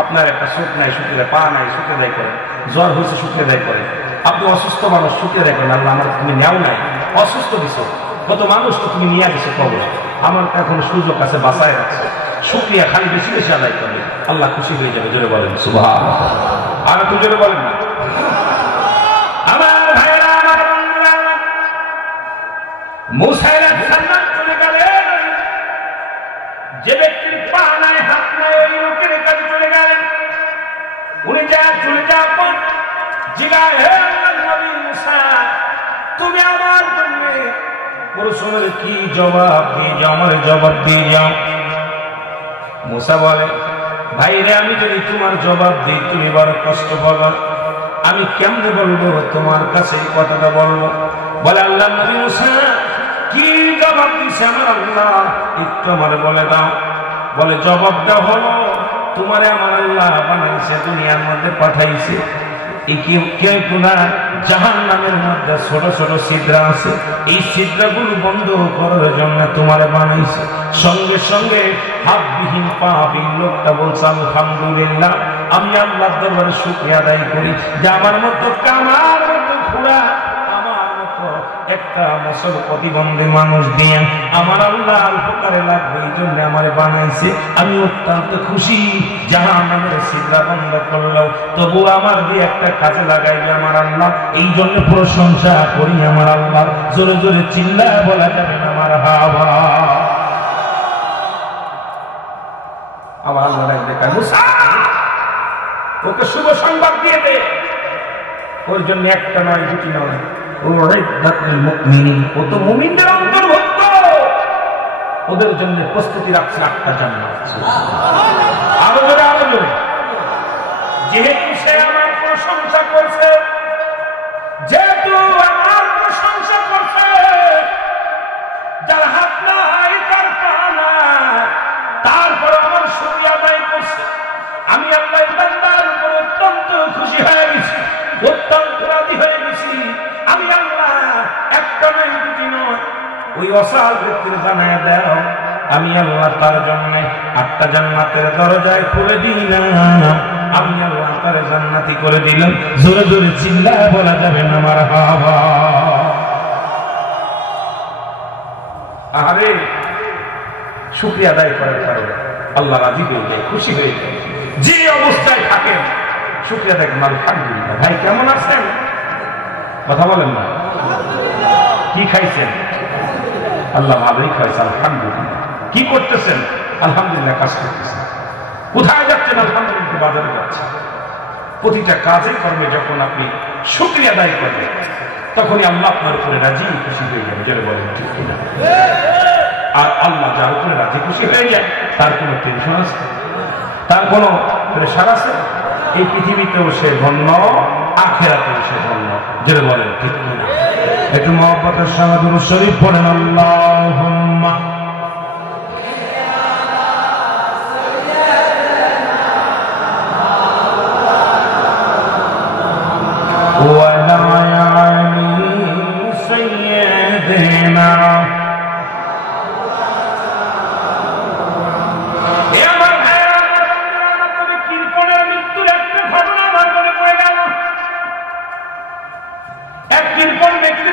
আপনার একটা চোখ নাই শুকরিয়া, পা নাই শুকরিয়া আদায় করেন, জ্বর হয়েছে শুকরিয়া আদায় করেন। আপনি অসুস্থ মানুষ শুকরিয়া আদায় করেন, আল্লাহ আমার তুমি নেও নাই, অসুস্থ দিছো, কত মানুষ তো তুমি নিয়ে দিছো কবর, আমার এখন সুযোগ আছে বাঁচায় রাখছে, শুকরিয়া খালি বেশি বেশি আদায় করবে, আল্লাহ খুশি হয়ে যাবে। জোরে বলেন সুবহান। আর একটু জোরে বলেন না। আমার ভাইরা, আমার বন্ধুরা, মুসা আলাইহিস সালাম চলে গেলেন, যে ব্যক্তির পা নাই হাত নাই ওই লোকের কাছে চলে গেলেন। উনি যা চলে যাওয়ার পর জিজ্ঞাসা, হে আল্লাহর নবী মুসা তুমি আমার জন্য প্রশ্নের কি জবাব দিয়ে যাও, আমার জবাব দিয়ে যাও। মুসা বলে ভাই রে, আমি যদি তোমার জবাব দিই তুমি বড় কষ্ট পাবা, আমি কেমনে বলবো তোমার কাছে এই কথাটা বলবো? বলে আল্লাহর নবী মুসা কি জবাব দিছে আমার আল্লাহ একটু আমার বলে দাও। বলে জবাবটা হলো তোমারে আমার আল্লাহ বানাইছে, দুনিয়ার মধ্যে পাঠাইছে, জাহান্নামের মধ্যে ছোট ছোট ছিদ্রা আছে, এই ছিদ্রগুলো বন্ধ করার জন্য তোমার বানাইছে। সঙ্গে সঙ্গে হাতবিহীন পাবিহীন লোকটা বলছে আলহামদুলিল্লাহ, আমি আল্লাহর দরবারে শুকরিয়া আদায় করি যে আমার মতো কামার মতো ঘোড়া, আমার মতো একটা মুসল প্রতিবন্ধী মানুষ দিয়ে আমার আল্লাহ উপকারে লাগবে, এই জন্য আমারে বানাইছে। আমি অত্যন্ত খুশি, জাহান্নামের ছিদ্রা বন্ধ করলো, তবু আমার দিয়ে একটা কাজে লাগাইবে আমার আল্লাহ, এই জন্য প্রশংসা করি আমার আল্লাহ। জোরে জোরে চিল্লায় বলা যাবে না আমার হাওয়া। আমার আল্লাহ দেখায় মুসা, ওকে শুভ সংবাদ দিয়ে দে। ওর জন্য একটা নয়, দুটি নয়, ও তো মুমিনদের অন্তর্ভুক্ত, ওদের জন্য প্রস্তুতি রাখছে 8টা জান্নাত। আরো জোরে, আরো জোরে। যেহেতু সে আমার প্রশংসা করছে, যেহেতু আমার প্রশংসা করছে, যার হাত নাই তার পা নাই, তারপর আমার শুকরিয়া আদায় করছে, আমি আল্লাহ বান্দার উপর অত্যন্ত খুশি হয়ে গেছি, অত্যন্ত রাজি হয়ে গেছি। আমি আল্লাহ একটা নয়, দুটি নয়, ওই অসাল ব্যক্তির জানায় দাও, আমি আল্লাহ তার জন্য 8টা জান্নাতের দরজায় খুলে দিলাম, আমি আল্লাহ তার জান্নাতি করে দিলাম। জোরে জোরে চিল্লায় বলা যাবে না মারহাবা। আরে শুকরিয়া আদায় করার কারণে আল্লাহ রাজি হয়ে যায়, খুশি হয়ে যায়। যে অবস্থায় থাকেন শুকরিয়া দেখেন, আলহামদুলিল্লাহ। ভাই কেমন আছেন? কথা বলেন না, কি খাইছেন? আল্লাহ ভালোই খাইছে, আলহামদুলিল্লাহ। কি করতেছেন? আলহামদুলিল্লাহ কাজ করতেছেন। কোথায় যাচ্ছেন? আলহামদুলিল্লাহ বাজারে যাচ্ছেন। প্রতিটা কাজে কর্মে যখন আপনি শুকরিয়া আদায় করবেন, তখনই আল্লাহ আপনার উপরে রাজি খুশি হয়ে যাবে। যেটা বলেন ঠিক কিনা? আর আল্লাহ যার উপরে রাজি খুশি হয়ে যায়, তার কোনো টেনশন আছে? তার কোনো প্রেশার আছে? এই পৃথিবীতেও সে ধন্য, আখিরাতেও সে ধন্য। যেটা বলেন ঠিক কিনা? একটু মহব্বতের সঙ্গে দুরূদ শরীফ পড়েন। আল্লাহুম্মা ওয়ালা আলি সাইয়্যিদিনা।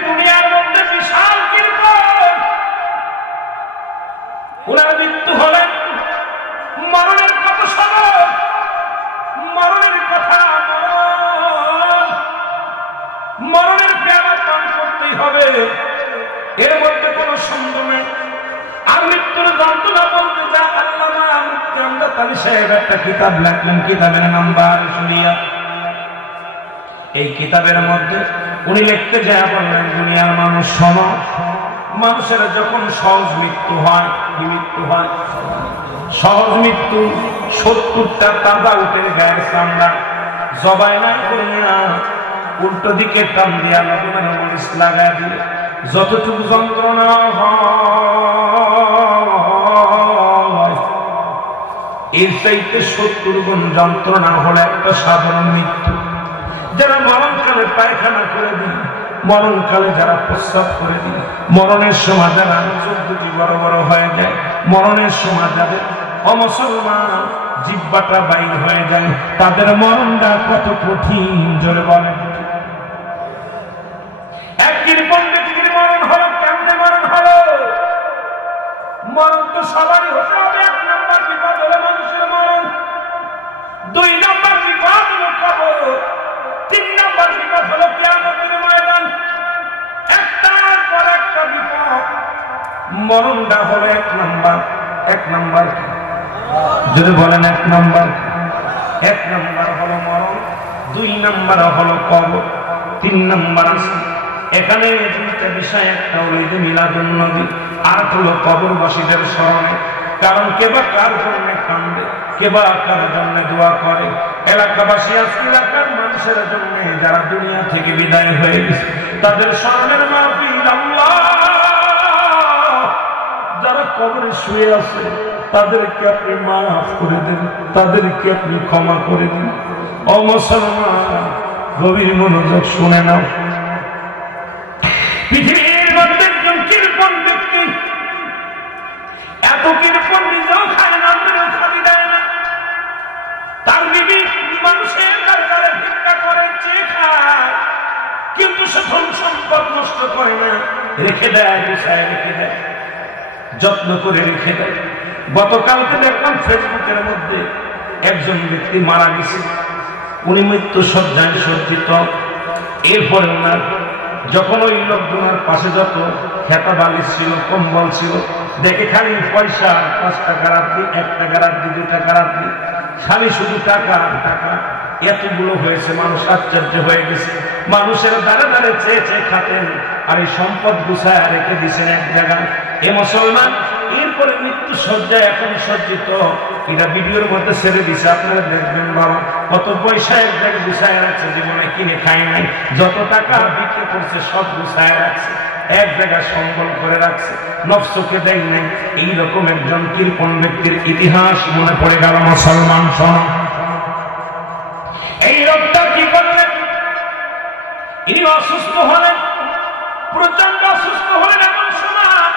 দুনিয়ার মধ্যে বিশাল কীর্তন, ওনার মৃত্যু হলে মরণের কত সহজ, মরণের কথা, মরণের পেয়ালা পান করতেই হবে, এর মধ্যে কোন সন্দেহ নেই। আর মৃত্যুর যন্ত্রণা বলতে যা আল্লামা মুফতি আমজাদ আলী সাহেব একটা কিতাব লেখলেন, কিতাবের নাম বারী শুনিয়া। এই কিতাবের মধ্যে উনি লিখতে যায় বললেন, দুনিয়ার মানুষ শোনো, মানুষের যখন সহজ মৃত্যু হয়, কি মৃত্যু হয়? সহজ মৃত্যু। 70টা তাজা উঠে গায়ের চামড়া জবাই নাই করিয়া উল্টো দিকে টান দিয়া লবণের মরিচ লাগাই দিয়ে যতটুকু যন্ত্রণা হয়, এর চাইতে 70 গুণ যন্ত্রণা হলে একটা সাধারণ মৃত্যু। যারা মরণকালে পায়খানা করে দিল, মরণকালে যারা প্রস্রাব করে দিল, মরণের সময় যারা চোখ দুটি বড় বড় হয়ে যায়, মরণের সময় যাদের অমুসলমান জিহ্বাটা বাইর হয়ে যায়, তাদের মরণটা কত কঠিন। জোরে বলেন। একদিন পণ্ডিতের মরণ হলো, কেমনে মরণ হলো? মরণ তো সবারই হতে হবে। 1 নম্বর বিপদ হলো মানুষের মরণ, 2 নম্বর বিপদ হলো কবর, 3 নম্বর বিপদ হলো কিয়ামতের ময়দান। একটার পর একটা বিপদ। মরণটা হলো 1 নম্বর। 1 নম্বর যদি বলেন 1 নম্বর, 1 নম্বর হলো মরণ, 2 নম্বর হলো কবর, 3 নম্বর আছে এখানে 2টা বিষয়। একটা হলো ঈদে মিলাদুন নবী, আর হলো কবরবাসীদের স্মরণে। কারণ কে বা কার জন্য কান্দে, কে বা কার জন্য দোয়া করে। এলাকাবাসী আজকে এলাকার মানুষের জন্য যারা দুনিয়া থেকে বিদায় হয়ে গেছে, তাদের স্মরণের মাহফিল। আল্লাহ যারা কবরে শুয়ে আছে, তাদেরকে আপনি মাফ করে দেন, তাদেরকে আপনি ক্ষমা করে দিন। ও মুসলমান, গভীর মনোযোগ শুনে নাও। পৃথিবীর মধ্যে একজন কৃপণ ব্যক্তি, এত কৃপণ নিজেও খায় না, মেরেও খাবি দেয় না। তার বিবি মানুষের দরকারে ভিক্ষা করে, চেয়ে খায়, কিন্তু সে ধন সম্পদ নষ্ট করে না, রেখে দেয়, গুছায় রেখে দেয়, যত্ন করে রেখে দেয়। গতকালকে দেখলাম ফেসবুকের মধ্যে একজন ব্যক্তি মারা গেছে, উনি মৃত্যু শয্যায় সজ্জিত। এরপরে ওনার যখন ওই লোকজনের পাশে যত খেতা বালিশ ছিল, কম্বল ছিল, দেখে খালি পয়সা, 5 টাকা রাখবি, 1 টাকা রাখবি, 2 টাকা রাখবি, খালি শুধু টাকা টাকা। এতগুলো হয়েছে, মানুষ আশ্চর্য হয়ে গেছে। মানুষের দ্বারা দ্বারে চেয়ে চেয়ে খাতেন, আর এই সম্পদ গুছায় রেখে দিয়েছেন এক জায়গায়। এ মুসলমান এরপরে মৃত্যু শয্যায় এখন সজ্জিত, এটা ভিডিওর মধ্যে ছেড়ে দিছে, আপনারা দেখবেন বাবা কত পয়সা এক জায়গায় গুছায় রাখছে, জীবনে কিনে খায় নাই, যত টাকা বিক্রি করছে সব গুছায় রাখছে, এক জায়গায় সম্বল করে রাখছে, নফসকে দেয় নাই। এইরকম একজন কৃপণ ব্যক্তির ইতিহাস মনে পড়ে গেল। মুসলমান শোনো, এই লোকটা কি করলেন? ইনি অসুস্থ হলেন, প্রচন্ড অসুস্থ হলেন। এমন সময়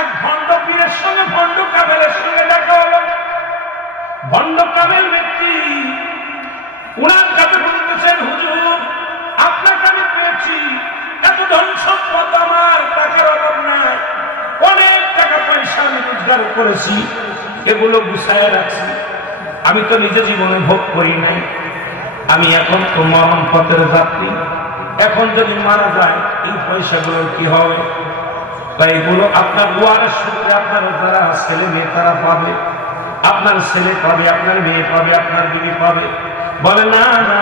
এক ভণ্ড পীরের সঙ্গে, ভণ্ড কাবেলের সঙ্গে দেখা হলো। ভণ্ড কাবেল ব্যক্তি উনার কাছে বলতেছেন, হুজুর আপনাকে আমি পেয়েছি, এত ধন সম্পদ আমার, টাকার অভাব নাই, অনেক টাকা পয়সা আমি রোজগার করেছি, এগুলো গুছায় রাখছি, আমি তো নিজে জীবনে ভোগ করি নাই, আমি এখন তো মরণ পথের যাত্রী, এখন যদি মারা যায় এই পয়সাগুলোর কি হবে? তাই এগুলো আপনার ওয়ারের সূত্রে আপনার যারা ছেলে মেয়ে তারা পাবে, আপনার ছেলে পাবে, আপনার মেয়ে পাবে, আপনার বিবি পাবে। বলে না না,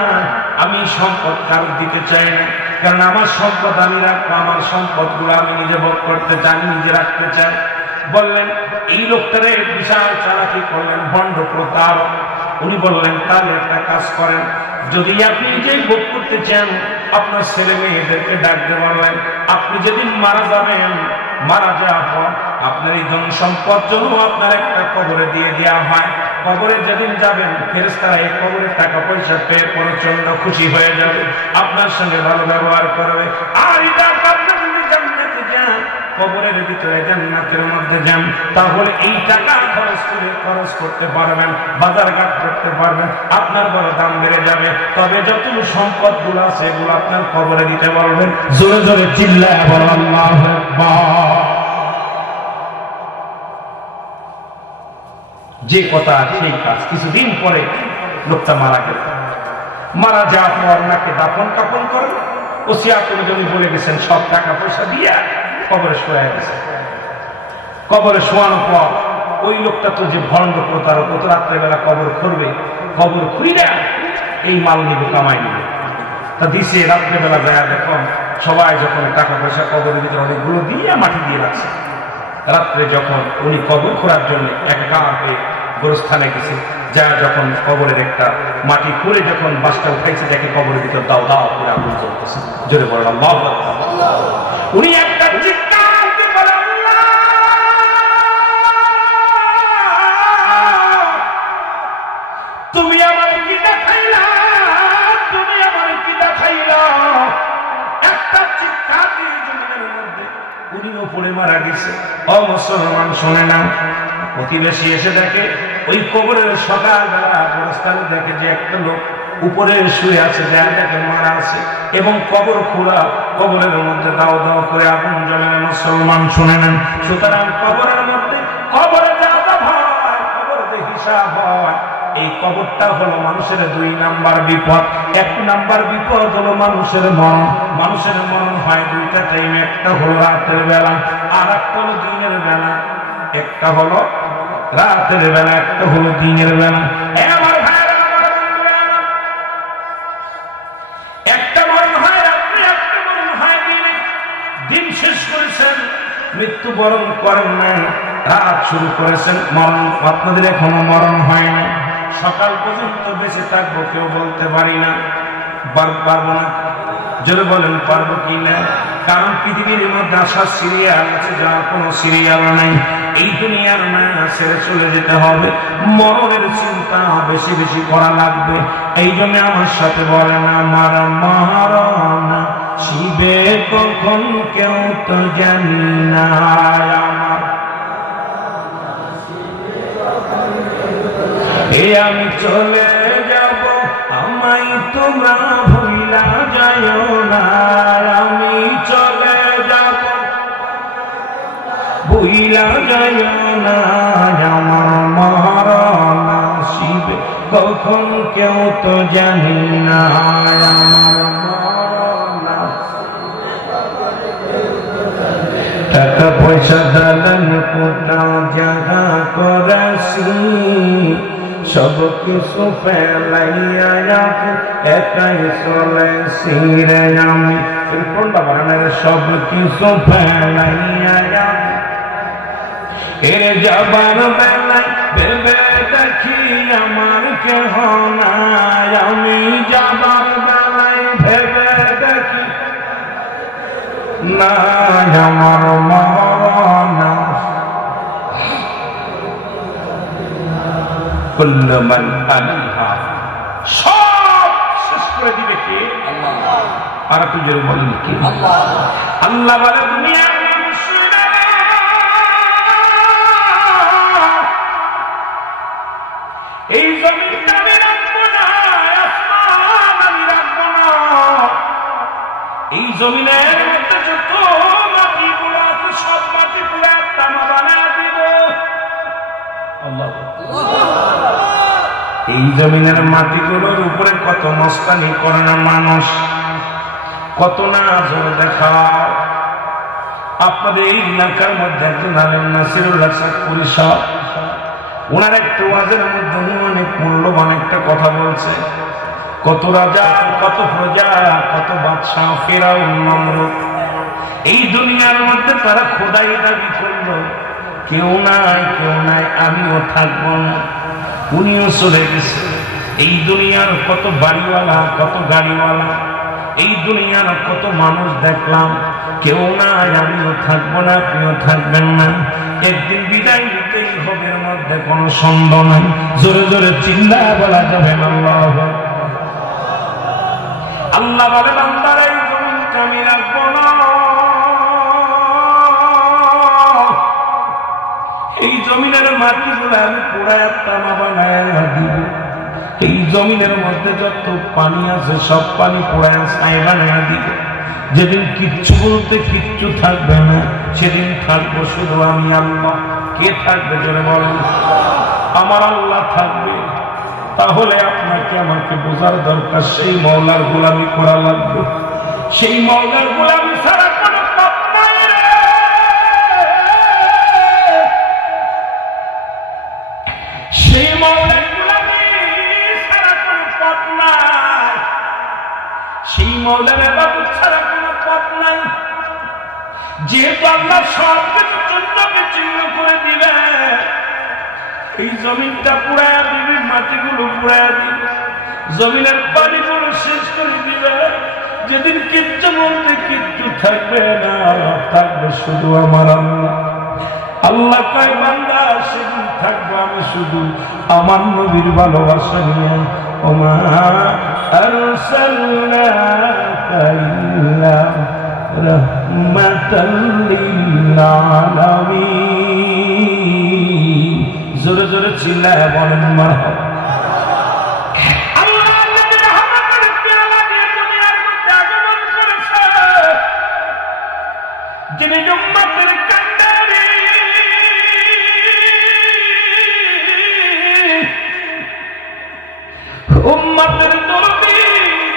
আমি সম্পদ কারোর দিতে চাই না, কারণ আমার সম্পদ আমি রাখবো, আমার সম্পদগুলো আমি নিজে ভোগ করতে চাই, নিজে রাখতে চাই। বললেন এই লোকটারে বিশাল চালাকি করলেন, ভণ্ড প্রতারক। উনি বললেন তাহলে একটা কাজ করেন, যদি আপনি নিজেই ভোগ করতে চান, আপনার ছেলে মেয়েদেরকে ডাকতে বললেন, আপনি যেদিন মারা যাবেন, মারা যাওয়ার পর আপনার এই ধন সম্পদ জন্য আপনার একটা কবরে দিয়ে দেওয়া হয়। কবরে যেদিন যাবেন, ফেরেশতারা এই কবরের টাকা পয়সা পেয়ে প্রচন্ড খুশি হয়ে যাবে, আপনার সঙ্গে ভালো ব্যবহার করবে। আর এটা আপনি যদি জান্নাতে যান, কবরের ভিতরে জান্নাতের মধ্যে যান, তাহলে এই টাকা খরচ করতে পারবেন, বাজারঘাট করতে পারবেন, আপনার বড় দাম বেড়ে যাবে। তবে যত সম্পদ গুলো আছে এগুলো আপনার কবরে দিতে বলবেন। জোরে জোরে চিল্লায় বলো আল্লাহু আকবার। যে কথা সেই কাজ। কিছুদিন পরে লোকটা মারা গেল। মারা যাওয়ার পর ওনাকে দাফন কাফন করে ওসিয়াত করে বলে গেছেন, সব টাকা পয়সা দিয়ে কবরে শোয়া গেছে। কবরে শোয়ানোর পর ওই লোকটা তো যে ভণ্ড প্রতারক, কত রাত্রেবেলা কবর খুঁড়বে, কবর খুঁড়ে এই মাল নিবে, কামাই নিবে, তা দিছে। রাত্রেবেলা যায় দেখুন সবাই যখন টাকা পয়সা কবরের ভিতরে অনেকগুলো দিয়ে মাটি দিয়ে রাখছে। রাত্রে যখন উনি কবর খোঁড়ার জন্য একাকার হয়ে গোরস্থানে গেছে, যা যখন কবরের একটা মাটি খুঁড়ে যখন বাসটা উঠাইছে, দেখে কবরের ভিতর দাও দাও করে আগুন জ্বলতেছে। জোরে বলেন আল্লাহু আকবার। উনি একটা চিৎকার দিয়ে বলেন, তুমি আমার কি দেখাইলা, তুমি আমার কি দেখাইলা। একটা চিৎকার দিয়ে জমিনের মধ্যে উনিও পড়ে মারা গেছে। ও মুসলমান শোনে না, প্রতিবেশী এসে দেখে ওই কবরের সকালবেলা গোরস্থানে দেখে যে একটা লোক উপরে শুয়ে আছে, দেখে মারা আছে, এবং কবর খোলা, কবরের মধ্যে দাও দাও করে আগুন জ্বলে। মুসলমান শুনে নেন, সুতরাং কবরের মধ্যে কবরে যাওয়া হয়, কবরে হিসাব হয়। এই কবরটা হলো মানুষের 2 নাম্বার বিপদ। 1 নাম্বার বিপদ হলো মানুষের মরণ। মানুষের মরণ হয় 2টা টাইমে, একটা হলো রাতের বেলা, আর একটা হলো দিনের বেলা। একটা হলো রাতের বেলা, একটা হলো দিনের বেলা। আমার ভাইরা, একটা মরণ হয় রাত্রে, একটা মরণ হয় দিনে। দিন শেষ করেছেন, মৃত্যুবরণ করেন নাই, রাত শুরু করেছেন, মরণ আপনাদের এখনো মরণ হয় না। সকাল পর্যন্ত বেঁচে থাকবো কেউ বলতে পারি না, পারবো না। যদি বলেন পারবো কি না, কারণ পৃথিবীর মধ্যে আসার সিরিয়াল আছে, যার কোনো সিরিয়াল নাই। এই দুনিয়ার মায়া ছেড়ে চলে যেতে হবে, মরণের চিন্তা বেশি বেশি করা লাগবে। এই জন্য আমার সাথে বলেন আমার মরণ শিবে কখন কেউ তো জানি না, আমার আমি চলে যাব আমায় তোমরা ভুলা যায় না, আমি চলে যাব ভুলা যায় না, আমার মরণ শিবে কখন কেউ তো জানি না, আমার মরণ টাকা পয়সা দালান কোটা জায়গা করাছি সব কিছু ফেলাইয়া একাই চলেছি রে আমি, কোনটা বলেন সব কিছু ফেলাইয়া এর যাবার বেলায় ভেবে দেখি আমার কেহ নাই, আমি যাবার বেলায় ভেবে দেখি না আমার মরণ কুল্লু মান আলাইহা সব শেষ করে দিবে কে? আল্লাহ। আর তুই যে বলেন কে? আল্লাহ। আল্লাহ বলে দুনিয়ার মানুষেরা এই জমিনটা আমি রাখবো না, আসমান আমি রাখবো না, এই জমিনের মধ্যে যত মাটিগুলো আছে সব মাটিগুলো তামা বানায় দিব। আল্লাহ। এই জমিনের মাটিগুলোর উপরে কত মস্তানি করে না মানুষ, কত না জোর দেখাও। আপনাদের এই এলাকার মধ্যে একজন আলেম নাসিরুল্লাহ চাঁদপুরী সাহেব, ওনার একটু ওয়াজের মধ্যে অনেক মূল্যবান একটা কথা বলছে। কত রাজা, কত প্রজা, কত বাদশাহ, ফেরাউন, নমরুদ এই দুনিয়ার মধ্যে তারা খোদাই দাবি করলো, কেউ নাই কেউ নাই, আমিও থাকবো না, উনিও চলে গেছে। এই দুনিয়ার কত বাড়িওয়ালা, কত গাড়িওয়ালা, এই দুনিয়ার কত মানুষ দেখলাম, কেউ নাই, আমিও থাকবো না, আপনিও থাকবেন না, একদিন বিদায় নিতেই হবে, এর মধ্যে কোনো সন্দেহ নাই। জোরে জোরে চিল্লায় বলা যাবে না আল্লাহ। আল্লাহ বলে বান্দার এই জমিনকে আমি রাখবো না, এই জমিনের মাটিগুলো আমি পোড়ায় তামা বানায় দিব, এই জমিনের মধ্যে যত পানি আছে সব পানি পোড়ায় ছাই বানায় দিব। যেদিন কিচ্ছু বলতে কিচ্ছু থাকবে না, সেদিন থাকবো শুধু আমি আল্লাহ। কে থাকবে জোরে বলেন? আমার আল্লাহ থাকবে। তাহলে আপনাকে আমাকে বোঝার দরকার, সেই মওলার গোলামি করা লাগবে। সেই মওলার গোলামি ছাড়া কোনো পথ নাই রে। সেই মওলার গোলামি ছাড়া কোনো পথ নাই, সেই মওলার ইবাদত ছাড়া কোনো পথ নাই। যেহেতু আল্লাহ সব কিছু চূর্ণ বিচ্ছিন্ন করে দিবে, এই জমিনটা পুড়ায়া দিবে, মাটিগুলো পুড়ায়া দিবে, জমিনের পানিগুলো শেষ করে দিবে। যেদিন কিচ্ছু বলতে কিচ্ছু থাকবে না, থাকবে শুধু আমার আল্লাহ। আল্লাহ কয় বান্দা সেদিন থাকবো আমি শুধু আমার নবীর ভালোবাসা নিয়ে। ওমা আরসালনাকা ইল্লা রাহমাতাল লিল আলামিন। জোরে জোরে চিল্লায় বলেন মারহাবা। আল্লাহ নবীর রহমতের পেয়ালা দিয়ে দুনিয়ার মধ্যে আগমন করেছে, যিনি উম্মতের কান্ডারি, উম্মতের দরদি,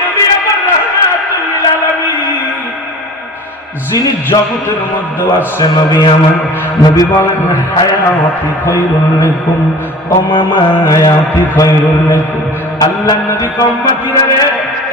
নবী আমার রাহমাতুল লিল আলামিন, যিনি জগতের মধ্যে আছে নবী আমার। নবী বলেন হায়াতি খায়রুল লাকুম ওয়া মামায়াতি খায়রুল লাকুম। আল্লাহ নবী উম্মতিরা রে,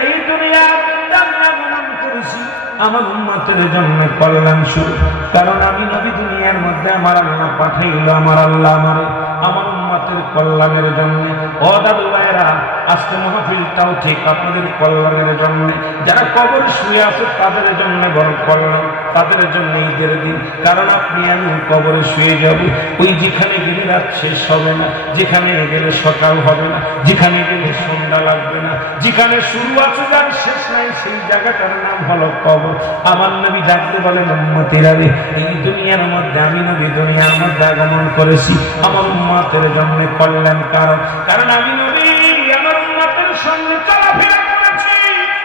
এই দুনিয়ার মধ্যে আমি আগমন করেছি আমার উম্মতের জন্য কল্যাণ স্বরূপ। কারণ আমি নবী দুনিয়ার মধ্যে আমার আল্লাহ পাঠাইল, আমার আল্লাহ আমারে আমার উম্মতের কল্যাণের জন্য। ও দাদু ভাইরা, আজকে মাহফিলটাও ঠিক আপনাদের কল্যাণের জন্য। যারা কবর শুয়ে আছে তাদের জন্য বড় কল্যাণ। তাদের জন্য ঈদের দিন। কারণ আপনি আমি কবরে শুয়ে যাব, ওই যেখানে গেলে রাত শেষ হবে না, যেখানে গেলে সকাল হবে না, যেখানে গেলে সন্ধ্যা লাগবে না, যেখানে শুরু আছে যার শেষ নাই, সেই জায়গাটার নাম হলো কবর। আমার নবী ডাকতে বলেন, উম্মতেরা রে, এই দুনিয়ার মধ্যে আমি নবী দুনিয়ার মধ্যে আগমন করেছি আমার উম্মতের জন্য কল্যাণ। কারণ আমি নবী আমার উম্মতের সঙ্গে চলাফেরা করেছি,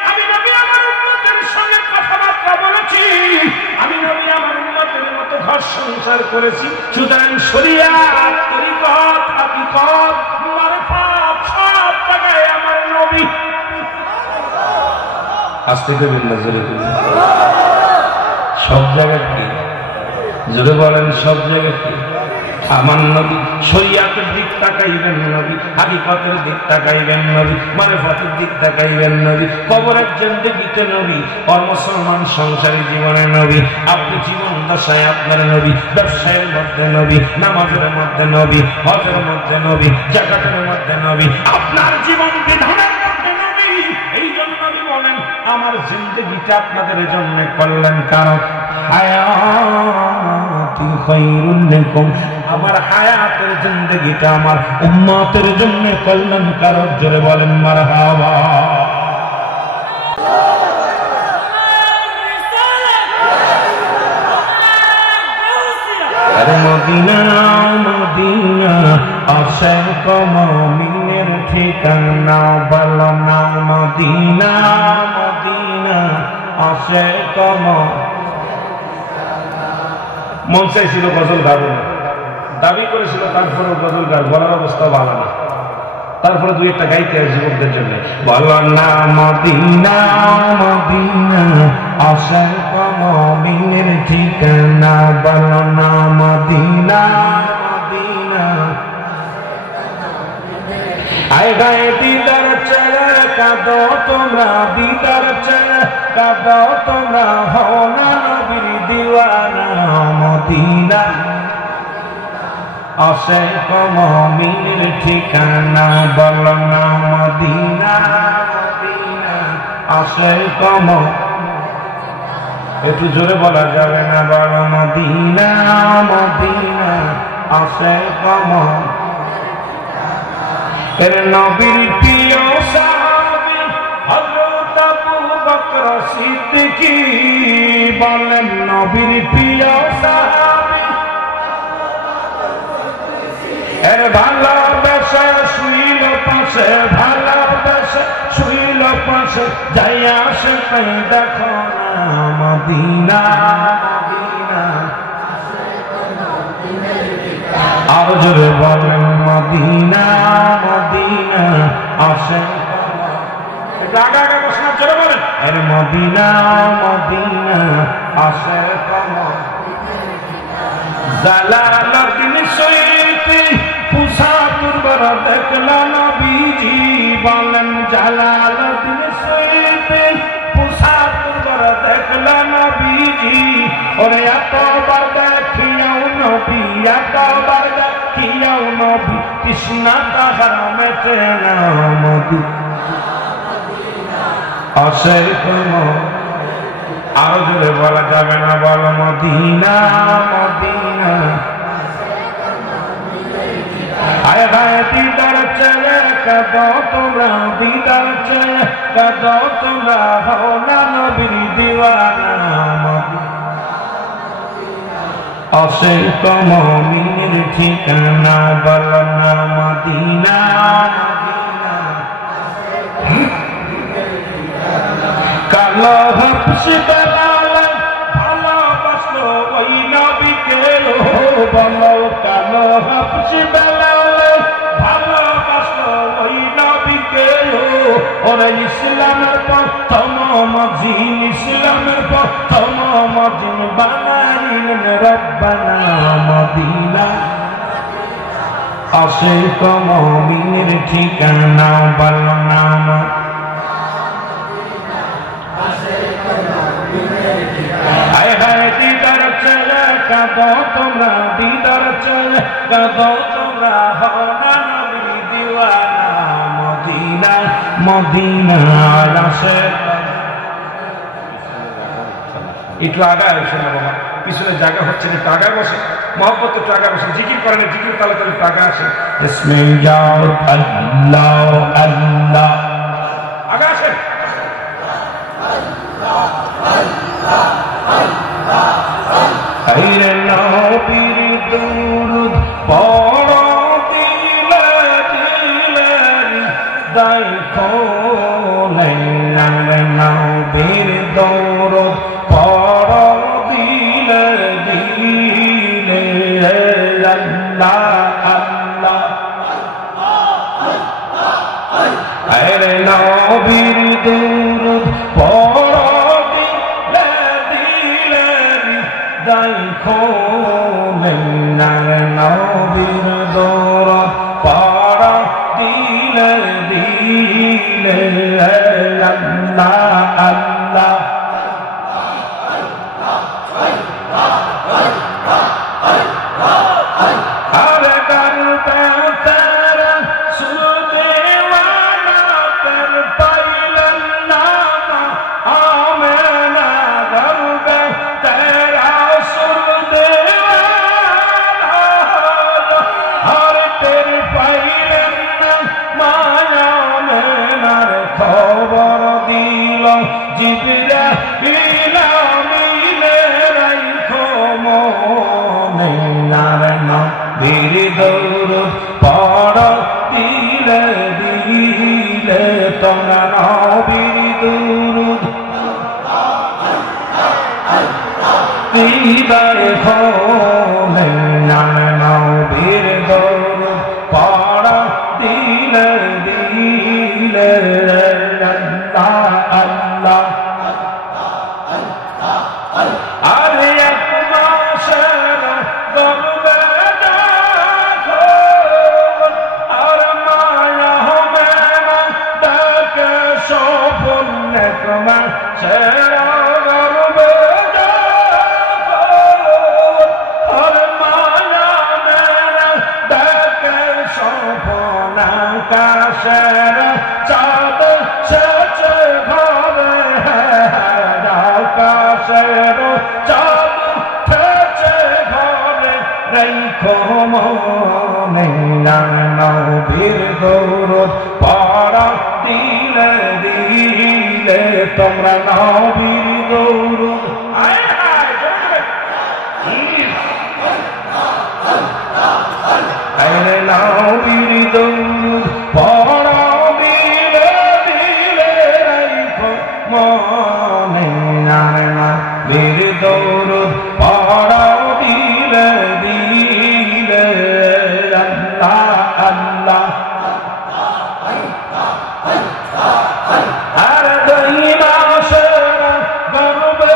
আমি নবী আমার উম্মতের সঙ্গে কথাবার্তা বলেছি, আমি নবী আমার উম্মতের মতো ঘর সংসার করেছি। সুতরাং শরিয়াত, তরিকত, হাকিকত, মারফত সব জায়গায় আমার নবী। আস্তে দেবেন না, জোরে সব জায়গায় কি? জোরে বলেন সব জায়গায় কি? আমার নবী। শরিয়াতের দিক তাকাইবেন নবী, হাকিকতের দিক তাকাইবেন নবী, মারফতের দিক তাকাইবেন নবী, কবরের জিন্দেগিতে নবী, আর মুসলমান সংসারী জীবনে নবী। আপনি জীবন দশায় আপনার নবী, ব্যবসায়ের মধ্যে নবী, নামাজের মধ্যে নবী, হজের মধ্যে নবী, যাকাতের মধ্যে নবী, আপনার জীবন বিধানের মধ্যে নবী। এই জন্য নবী বলেন আমার জিন্দেগিটা আপনাদের জন্য কল্যাণকারক। হায়াতি খায়রুল লাকুম, আমার হায়াতের জিন্দেগিটা আমার উম্মতের জন্য কল্যাণকারক। জোরে বলেন মারহাবা। আরে মদিনা মদিনা আশিক মুমিনের ঠিকানা, বলো না মদিনা মদিনা আশিক। মন চাইছিল গজল গাবো না, দাবি করেছিল, তারপরে গজল গান বলার অবস্থা ভালো না, তারপরে দুই একটা গাইতে হয় যুবকদের জন্য। বলো না মদিনা মদিনা আশিক মুমিনের ঠিকানা, বলো না মদিনা মদিনা। আয় গায়ে দিদার চেয়ে কাঁদো তোমরা, দিদার চেয়ে কাঁদো তোমরা, হও না নবীর দিওয়ানা মদিনা আশিক মুমিনের ঠিকানা, বলো না মদিনা মদিনা আশিক। একটু জোরে বলা যাবে না? বলো মদিনা মদিনা আশিক। এর নবীর প্রিয় সাহাবী হযরত আবু বকর সিদ্দিকী, বলেন নবীর প্রিয় সাহাবী, এর ভালোবেসে শুইল পাশে, ভালোবেসে শুইল পাশে, যাইয়া সে তাই দেখো না মদিনা মদিনা। আরো জোরে বলেন মদিনা মদিনা আশিক। আগা আগা বসে জোরে বলেন, এর মদিনা মদিনা আশিক। জালালউদ্দিন সুয়ুতি ফুসাতুর বড় দেখল নবীজি, বলেন জালালউদ্দিন সুয়ুতি ফুসাতুর বড় দেখল নবীজি। ওরে এতবার দেখিয়াও নবী, এতবার দেখিয়াও নবী, কৃষ্ণা তাহার মেটে না মদিনা আশিক। আরো জোরে বলা যাবে না? বলো মদিনা মদিনা। আয় হায় দিদার চেয়ে কাঁদো তোমরা, দিদার চেয়ে কাঁদো তোমরা, হও না নবীর দিওয়ানা মদিনা আশিক মুমিনের ঠিকানা, বলো না মদিনা মদিনা। কালো হাবশি বেলাল ভালোবাসলো ওই নবীকে, বলো কালো হাবশি বেলাল ভালোবাসলো ওই নবীকে। ওরে ইসলামের প্রথম মজিন, ইসলামের প্রথম মজিন বানাইলেন রব্বানা মদিনা আশিক মুমিনের ঠিকানা, বলো না আয় হায় দিদার চেয়ে কাঁদো তোমরা, দিদার চেয়ে কাঁদো তোমরা, হও না নবীর দিওয়ানা মদিনা মদিনা আশিক। একটু আগায় বসে না বাবা, পিছনে জায়গা হচ্ছে না, একটু আগায় বসে, মহব্বত একটু আগায় বসে, জিকির করেন, জিকির তালে তালে একটু আগায় আসে, আল্লাহ আল্লাহ আগা আসেন। আইরে নবীর দুরূদ পড় দিলে দিলে দেখো নবীর দুরূদ পড় দিলে দিলে আল্লাহ আল্লাহ আইরে নবীর দুরূদ পড় দেখো নবীর দৌলত পড় দিলে দিলে আল্লাহ আল্লাহ আরে দরবে তেরা সুরবে ওয়ালা কর পাইলেন না আমেনা দরবে তেরা খবর দিল জিবরাইল আমিনে রাইখো মনে নবীর দরুদ পড় দিলে দিলে তোমরা নবীর দরুদ দেখো নবীর দরুদ পড় দিলে দিলে আল্লাহ আরে এক মাসের দরবে দেখো আর মায়া হবে না দেখে সফল এক মাসের দরবে দেখো আর মায়া হবে না দেখে সফল আকাশের চাঁদ সেচে ঘরে আকাশের চাঁদ সেচে ঘরে রেখো মনে নবীর দরুদ পড় দিলে দিলে তোমরা নবীর দরুদ আইরে নবীর দরুদ পড় দিলে দিলে রাইখো মনে নবীর দরুদ পড় দিলে দিলে আল্লাহ আল্লাহ আর দুই মাসের গর্ভে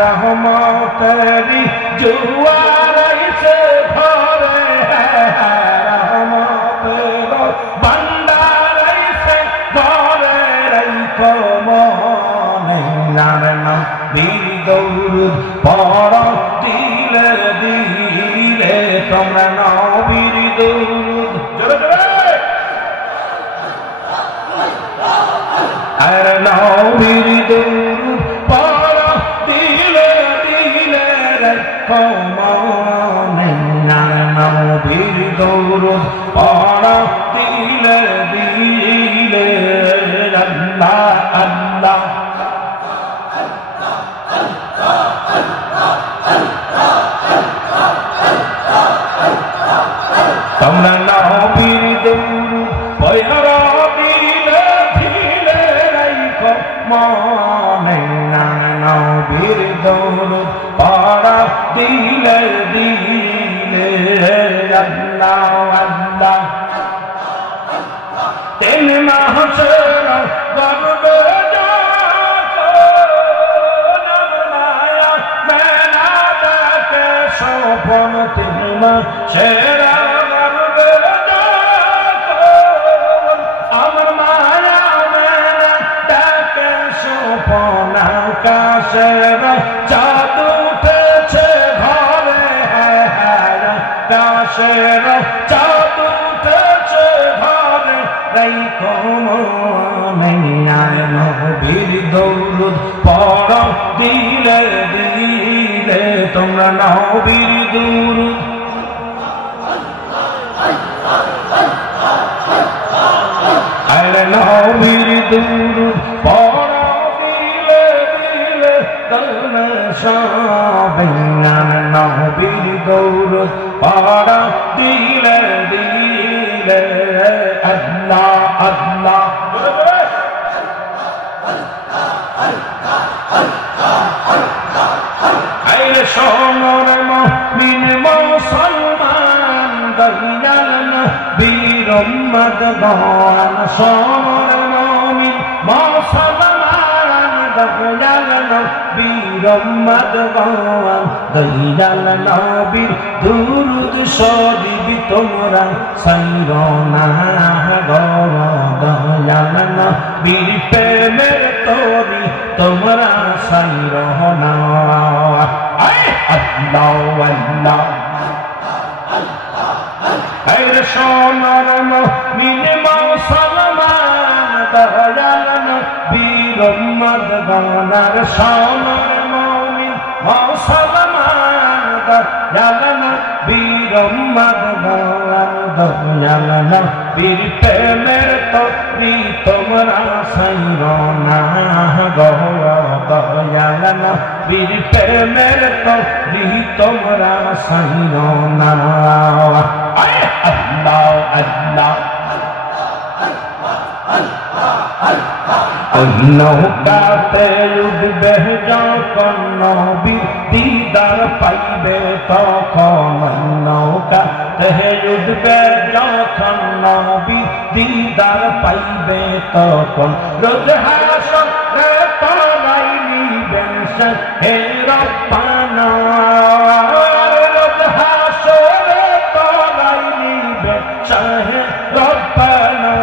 রহমতেরি জুয়ার আইছে ঘরে রহমতের ভান্ডার আইছে ঘরে রাইখো মনে নবীর দরুদ পড় দিলে দিলে তোমরা নবীর দরুদ জোরে জোরে আর নবীর দরুদ পড় দিলে দিলে রাইখো মনে নবীর দরুদ পড় দিলে দিলে আল্লাহ আল্লাহ তোমরা নবীর দরুদ পড় দিলে দিলে রাইখো মনে নবীর দরুদ পড় দিলে দিলে আল্লাহ আল্লাহ তিন মাসের গর্ভে স্বপন তিন মাসের গর্ভে আমার মায়া ডাকে স্বপন আকাশের চাঁদ উঠেছে ঘরে আকাশের চাঁদ আলাইকুম আমিনায় নবীর দরুদ পড়ো দিলে দিলে তোমরা নবীর দরুদ আরে নবীর দরুদ পড়ো দিলে দিলে তোমরা সবাই নবীর দরুদ পড়ো দিলে দিলে আল্লাহ আল্লাহ আইরে সোনর মুমিন মুসলমান দয়াল নবীর উম্মত গণ সোনর মুমিন মুসলমান দয়াল নবীর উম্মত গণ দয়াল নবীর দুরূদ শরীফ তোমরা সাইরো না গো দয়াল নবীর প্রেমের তরি তোমরা সাইরো না আল্লাহ আল্লাহ আইরে সোনার মুমিন মুসলমান দয়াল নবীর উম্মত গণার সোনার মুমিন মুসলমান দয়াল নবীর উম্মত গণার দয়াল নবীর প্রেমের তরি তোমরা সাইরো না গো দয়াল নবীর প্রেমের তরি তোমরা সাইরো না আল্লাহ আল্লাহ ওই নৌকাতে উঠবে যখন নবীর দিদার পাইবে তখন নৌকাতে উঠবে যখন নবীর দিদার পাইবে তখন রোজ হাসরে তরাই নিবেন হে রব্বানা রোজ হাসরে তরাই নিবেন হে রব্বানা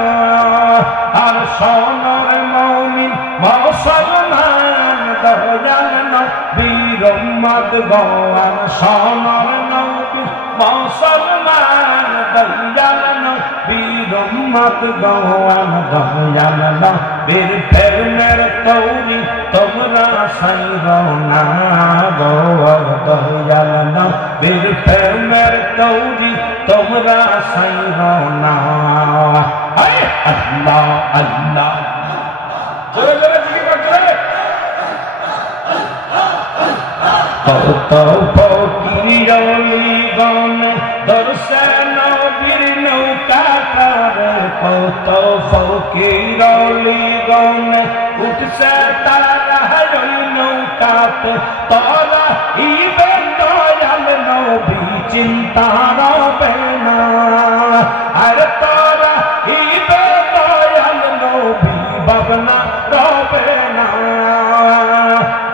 আর সোনার মুমিন মুসলমান দয়াল নবীর উম্মত গণ সোনার মুমিন মুসলমান দয়াল নবীর উম্মত গণ দয়াল নবীর প্রেমের তরি তোমরা সাইরো না গো দয়াল নবীর প্রেমের তরি তোমরা সাইরো না আল্লাহ আল্লাহ জোরে জোরে জিকির করে কত ফকিরলি গণ দরসে নবীর নৌকা করে কত ফকিরলি গণ উঠছে তারা ওই নৌকাতে তারা ইবে দয়াল নবী চিন্তা রবে না আর তারা ইবে দয়াল নবী ভাবনা রবে না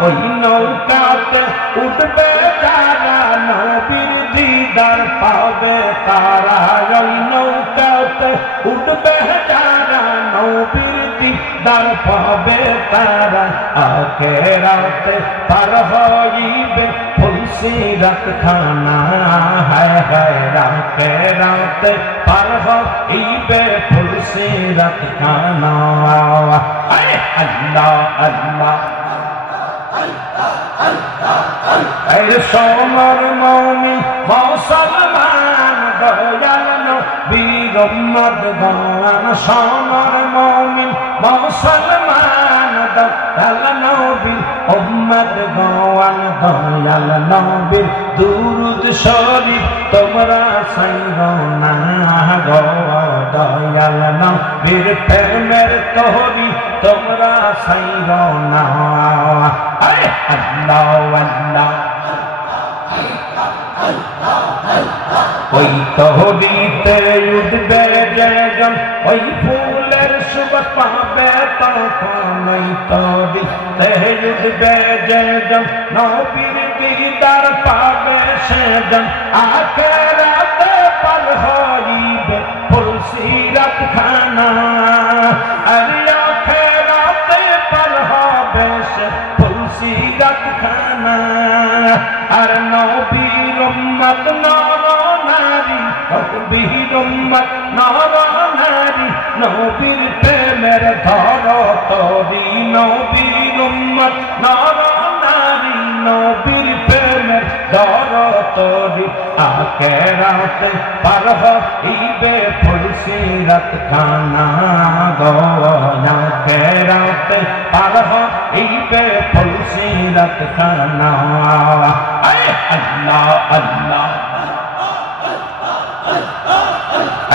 ওই নৌকাতে উঠবে যারা নবীর দিদার পাবে তারা ওই নৌকাতে উঠবে যারা নবীর দিদার পাবে তারা আখিরাতে পার হইবে ফুলসিরাত খানা হায় হায় আখিরাতে পার হইবে ফুলসিরাত খানা আল্লাহ আল্লাহ আইরে সোনার মুমিন মুসলমান দয়াল নবীর উম্মত গণ সোনার মুমিন মুসলমান দয়াল নবীর উম্মত গণ দয়াল নবীর দুরূদ শরীফ তোমরা সাইরো না গো দয়াল নবীর প্রেমের তরি তোমরা সাইরো না আল্লাহ আল্লাহ ওই তহরিতে উঠবে যেজন ওই ফুলের সুবাস পাবে তখন ওই তহরিতে উঠবে যেজন নবীর দিদার পাবে সেজন আখিরাতে পার হইবে ফুলসিরাত খানা আর আখিরাতে পার হবে সে ফুলসিরাত খানা আর নবীর উম্মত নর নারী তকবীর উম্মত নরনারী নবীর প্রেমের ধরতরি নবীর উম্মত নরনারী নবীর প্রেমের ধরতরি আখেরাতে পার হইবে ফুলসিরাত খানা গো আখেরাতে পার হইবে ফুলসিরাত খানা আল্লাহ আল্লাহ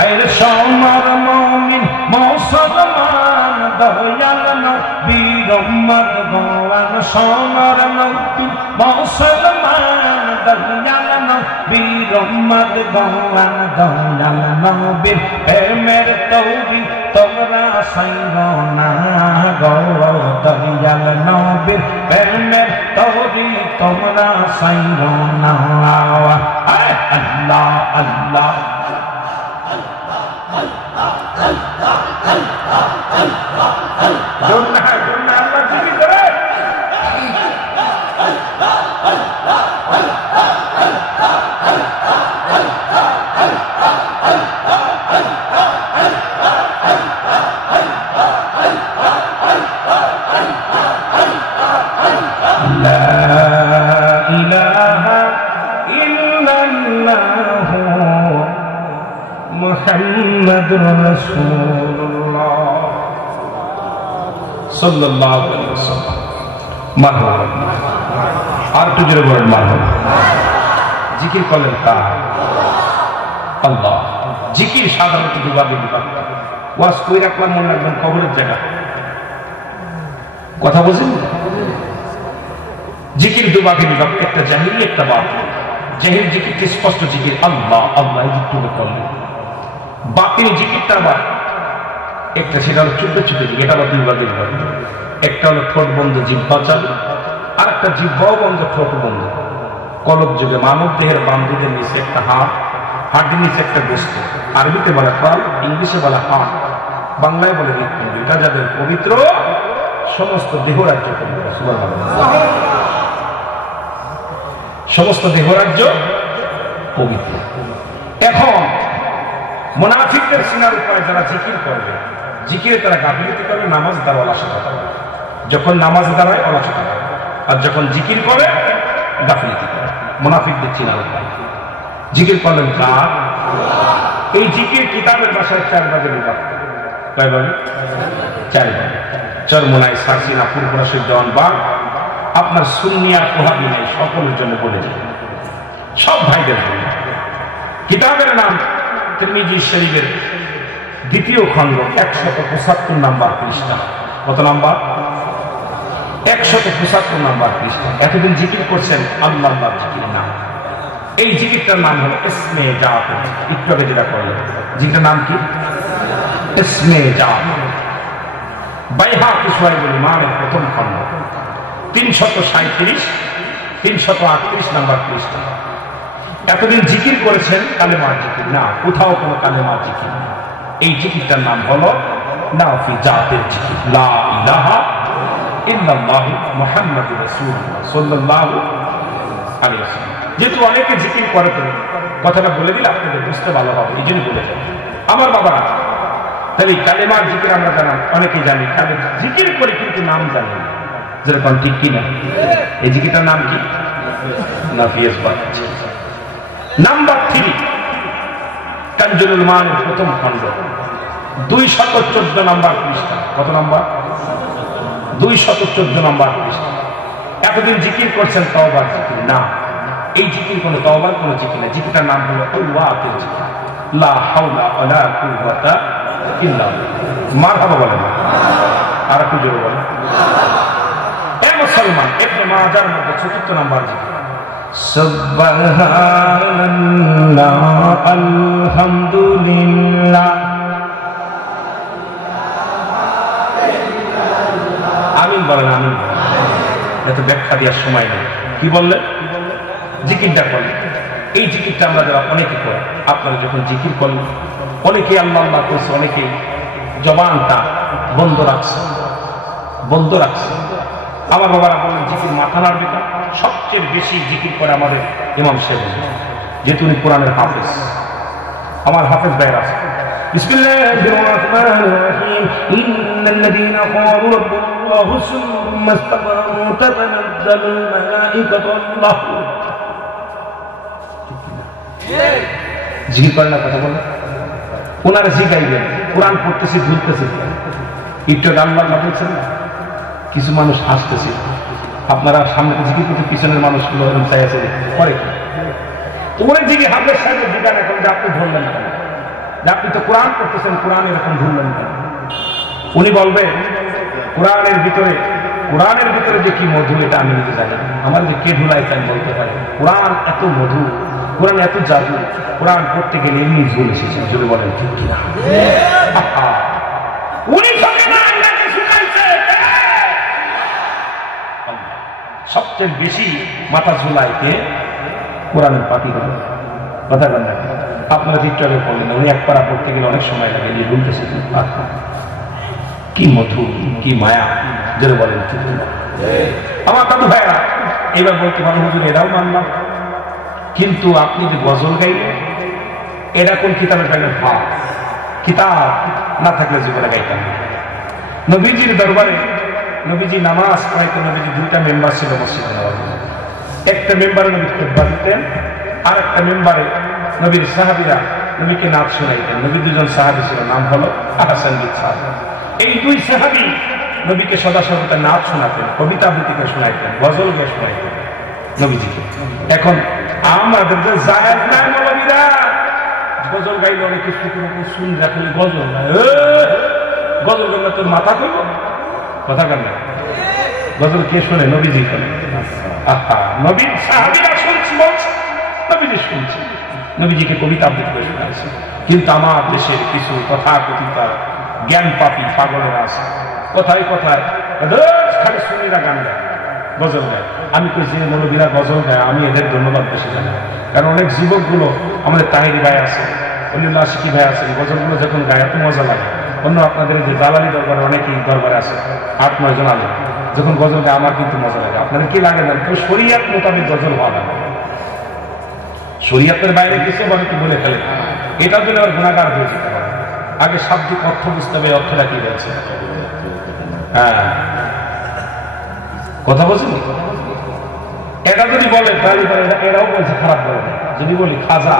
আরে সোনার মুমিন মুসলমান দয়াল নবীর উম্মত গোয়ান সোনার মুমিন মুসলমান দয়াল নবীর উম্মত গোয়ান দয়াল নবীর প্রেমের তৌরি তোমরা সাইরো না গো দয়াল নবীর প্রেমের তৌরি তোমরা সাইরো না আল্লাহ আল্লাহ মুহাম্মাদুর রাসূলুল্লাহ সাল্লাল্লাহু আলাইহি ওয়াসাল্লাম মারহাবা আর একটু জোরে বলেন মারহাবা জিকির করলেন কার আল্লাহ জিকির সাধারণত দুভাবে বিভক্ত ওয়াজ কই রাখলাম মনে রাখবেন কবরের জায়গা কথা বুঝেন জিকির দুভাগে বিভক্ত একটা জাহিরি একটা বাতিল জাহির জিকিরটি স্পষ্ট জিকির আল্লাহ আল্লাহ জিকির করলেন বাতিল জিকিরটা আবার একটা সেটা হলো ছোট ছোট জিকির এটা আবার দুই ভাগে বিভক্ত একটা হলো ঠোঁট বন্ধ জিহ্বা চালু আর একটা জিহ্বাও বন্ধ ঠোঁট বন্ধ কলব যুগে মানব দেহের বান্দিদের নিচে একটা হাত হাড়ির নিচে একটা গোস্ত আরবিতে বলা কাল ইংলিশে বলা হাত বাংলায় বলে হৃৎপিণ্ড এটা যাদের পবিত্র সমস্ত দেহরাজ্য পবিত্র সমস্ত দেহরাজ্য পবিত্র এখন মুনাফিকদের সিনার উপরে যারা জিকির করবে জিকিরে তারা গাফিলতি করবে নামাজ দ্বারা অলসতা করবে যখন নামাজ দাঁড়ায় অলসতা করে আর যখন জিকির করে গাফিলতি করে মুনাফিকদের সিনার উপরে জিকির করলেন কার এই জিকির কিতাবের ভাষায় 4 ভাগে বিভক্ত কয় ভাগে 4 ভাগে চরমোনাই সারসিনা পুরপুরা দেওয়ান বা আপনার সুন্নিয়া ওহাবি নাই সকলের জন্য বলে যাবেন সব ভাইদের জন্য কিতাবের নাম তিরমিজি শরীফের দ্বিতীয় খণ্ড 175 নাম্বার পৃষ্ঠা কত নাম্বার 175 নাম্বার পৃষ্ঠা এতদিন জিকির করছেন আল্লাহর জিকির নাম এই জিকিরটার নাম হলো ইসমে জাত একটু আগে যেটা করলেন জিকিরটার নাম কি ইসমে জাত বাইহাকি সোহাইবুল ইমানের প্রথম খণ্ড 337 338 নাম্বার পৃষ্ঠা এতদিন জিকির করেছেন কালেমার জিকির না কোথাও কোনো কালেমার জিকির না এই জিকিরটার নাম হলো নাফি জাতের জিকির লা ইলাহা ইল্লাল্লাহ মুহাম্মাদুর রাসূলুল্লাহ সাল্লাল্লাহু আলাইহি ওয়াসাল্লাম যেহেতু অনেকে জিকির করে তো কথাটা বলে দিলে আপনাদের বুঝতে ভালো হবে এই জন্য বলে যাবেন আমার বাবারা তাহলে কালেমার জিকির আমরা জানি অনেকেই জানি তাহলে জিকির করে কিন্তু নাম জানি না যেরকম ঠিক কিনা এই জিকিরটার নাম কি নাফিয়াস বাত নাম্বার 3 কানজুল মানের প্রথম খণ্ড 214 নাম্বার পৃষ্ঠা কত নাম্বার 214 নাম্বার পৃষ্ঠা এতদিন জিকির করছেন তওবার জিকির না এই জিকির কোনো তওবার কোনো জিকির না জিকিরটার নাম হলো আল্লাহর জিকির লা হাওলা ওয়ালা কুওয়াতা ইল্লা বিল্লাহ মারহাবা বলেন আর একটু জোরে বলেন এ মুসলমান ইবনে মাজার মধ্যে 74 নাম্বার জিকির সুবহানাল্লাহ আলহামদুলিল্লাহ আমিন বলেন আমিন এত ব্যাখ্যা দেওয়ার সময় নেই কি বললেন জিকিরটা করলেন এই জিকিরটা আমরা যারা অনেকে করি আপনারা যখন জিকির করলেন অনেকে আল্লাহ আল্লাহ করছে অনেকে জবানটা বন্ধ রাখছে আমার বাবারা বললেন জিকির মাথা নাড়বে না সবচেয়ে বেশি জিকির করে আমাদের ইমাম সাহেব যেহেতু উনি কোরআনের হাফেজ আমার হাফেজ ভাইরা আছে। বিসমিল্লাহির রহমানির রহিম। ইন্নাল্লাযীনা ক্বালু রাব্বুনাল্লাহু সুম্মা ইসতাকামু তাতানাজ্জালুল মালাঈকাতু আল্লাহু জিকির করেন না, কথা বলেন। ওনারা জিগাইবেন, কোরআন পড়তেছি ঝুলতেছি, একটু আল্লাহ বলছেন না, কিছু মানুষ হাসতেছে। আপনারা সামনে জিকির করতে পিছনের মানুষগুলো এরকম চাই আছে করে তো ওরা জিগে হাফেজ সাহেবের জিজ্ঞাসা এখন যে আপনি ধরলেন কেন, যে আপনি তো কোরআন করতেছেন, কোরআন এরকম ধরলেন কেন? উনি বলবে কোরআনের ভিতরে যে কি মধু এটা আমি নিজে জানি, আমার যে কে ঢুলাইছে আমি বলতে পারি। কোরআন এত মধু, কোরআন এত জাদু, কোরআন পড়তে গেলে এমনি ঝুল এসেছে, যদি বলেন ঠিক কিনা। উনি সবচেয়ে বেশি মাথা ঝুলাইতে কোরআনের পাতি করে কথা বলেন না। আপনারা চিত্রে পড়লেন, উনি এক পারা পড়তে গেলে অনেক সময় লাগে, নিয়ে বলতেছে কি মধু, কি মায়া, যেটা বলেন ঠিক কিনা। আমার দাদু ভাইরা এবার বলতে পারো হুজুর এরাও মানলাম, কিন্তু আপনি যে গজল গাইলেন এটা কোন কিতাবে গাইলেন? কিতাব না থাকলে জীবনে গাইতেন না। নবীজির দরবারে নবীজি নামাজ পড়াইতে, নবীজি দুইটা মেম্বার ছিল মসজিদে নববী। একটা মেম্বারে নবী খুতবা দিতেন, আর একটা মেম্বারে নবীর সাহাবীরা নবীকে নাচ শোনাইতেন। নবীর দুজন সাহাবী ছিল, নাম হলো হাসান বিন সাবিত। এই দুই সাহাবী নবীকে সদা সর্বদা নাচ শোনাতেন, কবিতা আবৃত্তি শোনাইতেন, গজল গিয়ে শোনাইতেন নবীজিকে। এখন আমাদের যে জায়েজ নাই মৌলবীরা গজল গাইলে অনেক কিছু শুন রাখলে গজল না, গজল গাইলে তোর মাথা করব কথা কেন? গজল কে শোনে? নবীজি শোনে। আহা, নবীর সাহাবীরা শুনছে, নবীজি শুনছে, নবীজিকে কবিতা আবৃত্তি করে শোনাইছে। কিন্তু আমার দেশের কিছু তথাকথিত জ্ঞান পাপী পাগলেরা আছে, কথায় কথায় খালি সুন্নিরা গান গায়, গজল গায়। আমি কইছি মৌলবীরা গজল গায়, আমি এদের ধন্যবাদ বেশি জানি, কারণ অনেক যুবকগুলো আমাদের তাহিরি ভাই আছে, অলিউল্লাহ আশিকি ভাই আছে, গজলগুলো যখন গায় এত মজা লাগে। অন্য আপনাদের যে দালালি দরবারে অনেকেই দরবারে আছে 8-9 জন আলে, যখন গজল গায় আমার কিন্তু মজা লাগে। আপনাদের কি লাগে না? তো শরিয়াত মোতাবেক গজল হওয়া লাগে, শরিয়াতের বাইরে কিছু অনেকে বলে ফেলে, এটার জন্য আর গুণাগার হয়ে যেতে পারে। আগে শাব্দিক অর্থ বুঝতে হবে, অর্থটা কি বলছে। হ্যাঁ, কথা বলছেন। এটা যদি বলে তাহলে এরাও বলছে খারাপ বলে। যদি বলি খাজা,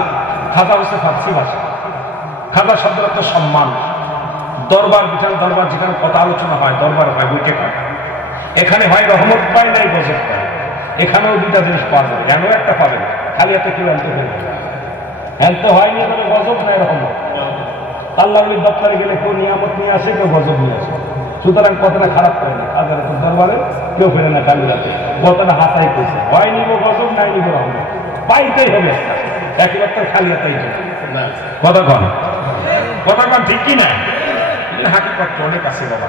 খাজা হচ্ছে ফার্সি ভাষা। খাজা শব্দের অর্থ সম্মান। দরবার বিশাল দরবার, যেখানে কথা আলোচনা হয়, দরবার হয়, বইটে হয়। এখানে হয় রহমত পায় নাই গজব পায়। এখানেও দুটা জিনিস পাওয়া যায়, এমন একটা পাবেন, খালি এত কেউ আনতে পারবে হ্যাঁ তো হয়নি, এখানে গজব নাই রহমত। আল্লাহ দপ্তরে গেলে কেউ নিয়ামত নিয়ে আসে, কেউ গজব নিয়ে আসে। সুতরাং কথাটা খারাপ করে না, হাজার দরবারে কেউ ফেরে না কালী রাতে, কথাটা হাতাই করছে, হয় নিব গজব, নাই নিব রহমত, পাইতেই হবে একই দপ্তর খালি হাতাই কতক্ষণ ঠিক কিনা। হাঁটি কষ্ট অনেক আছে বাবা,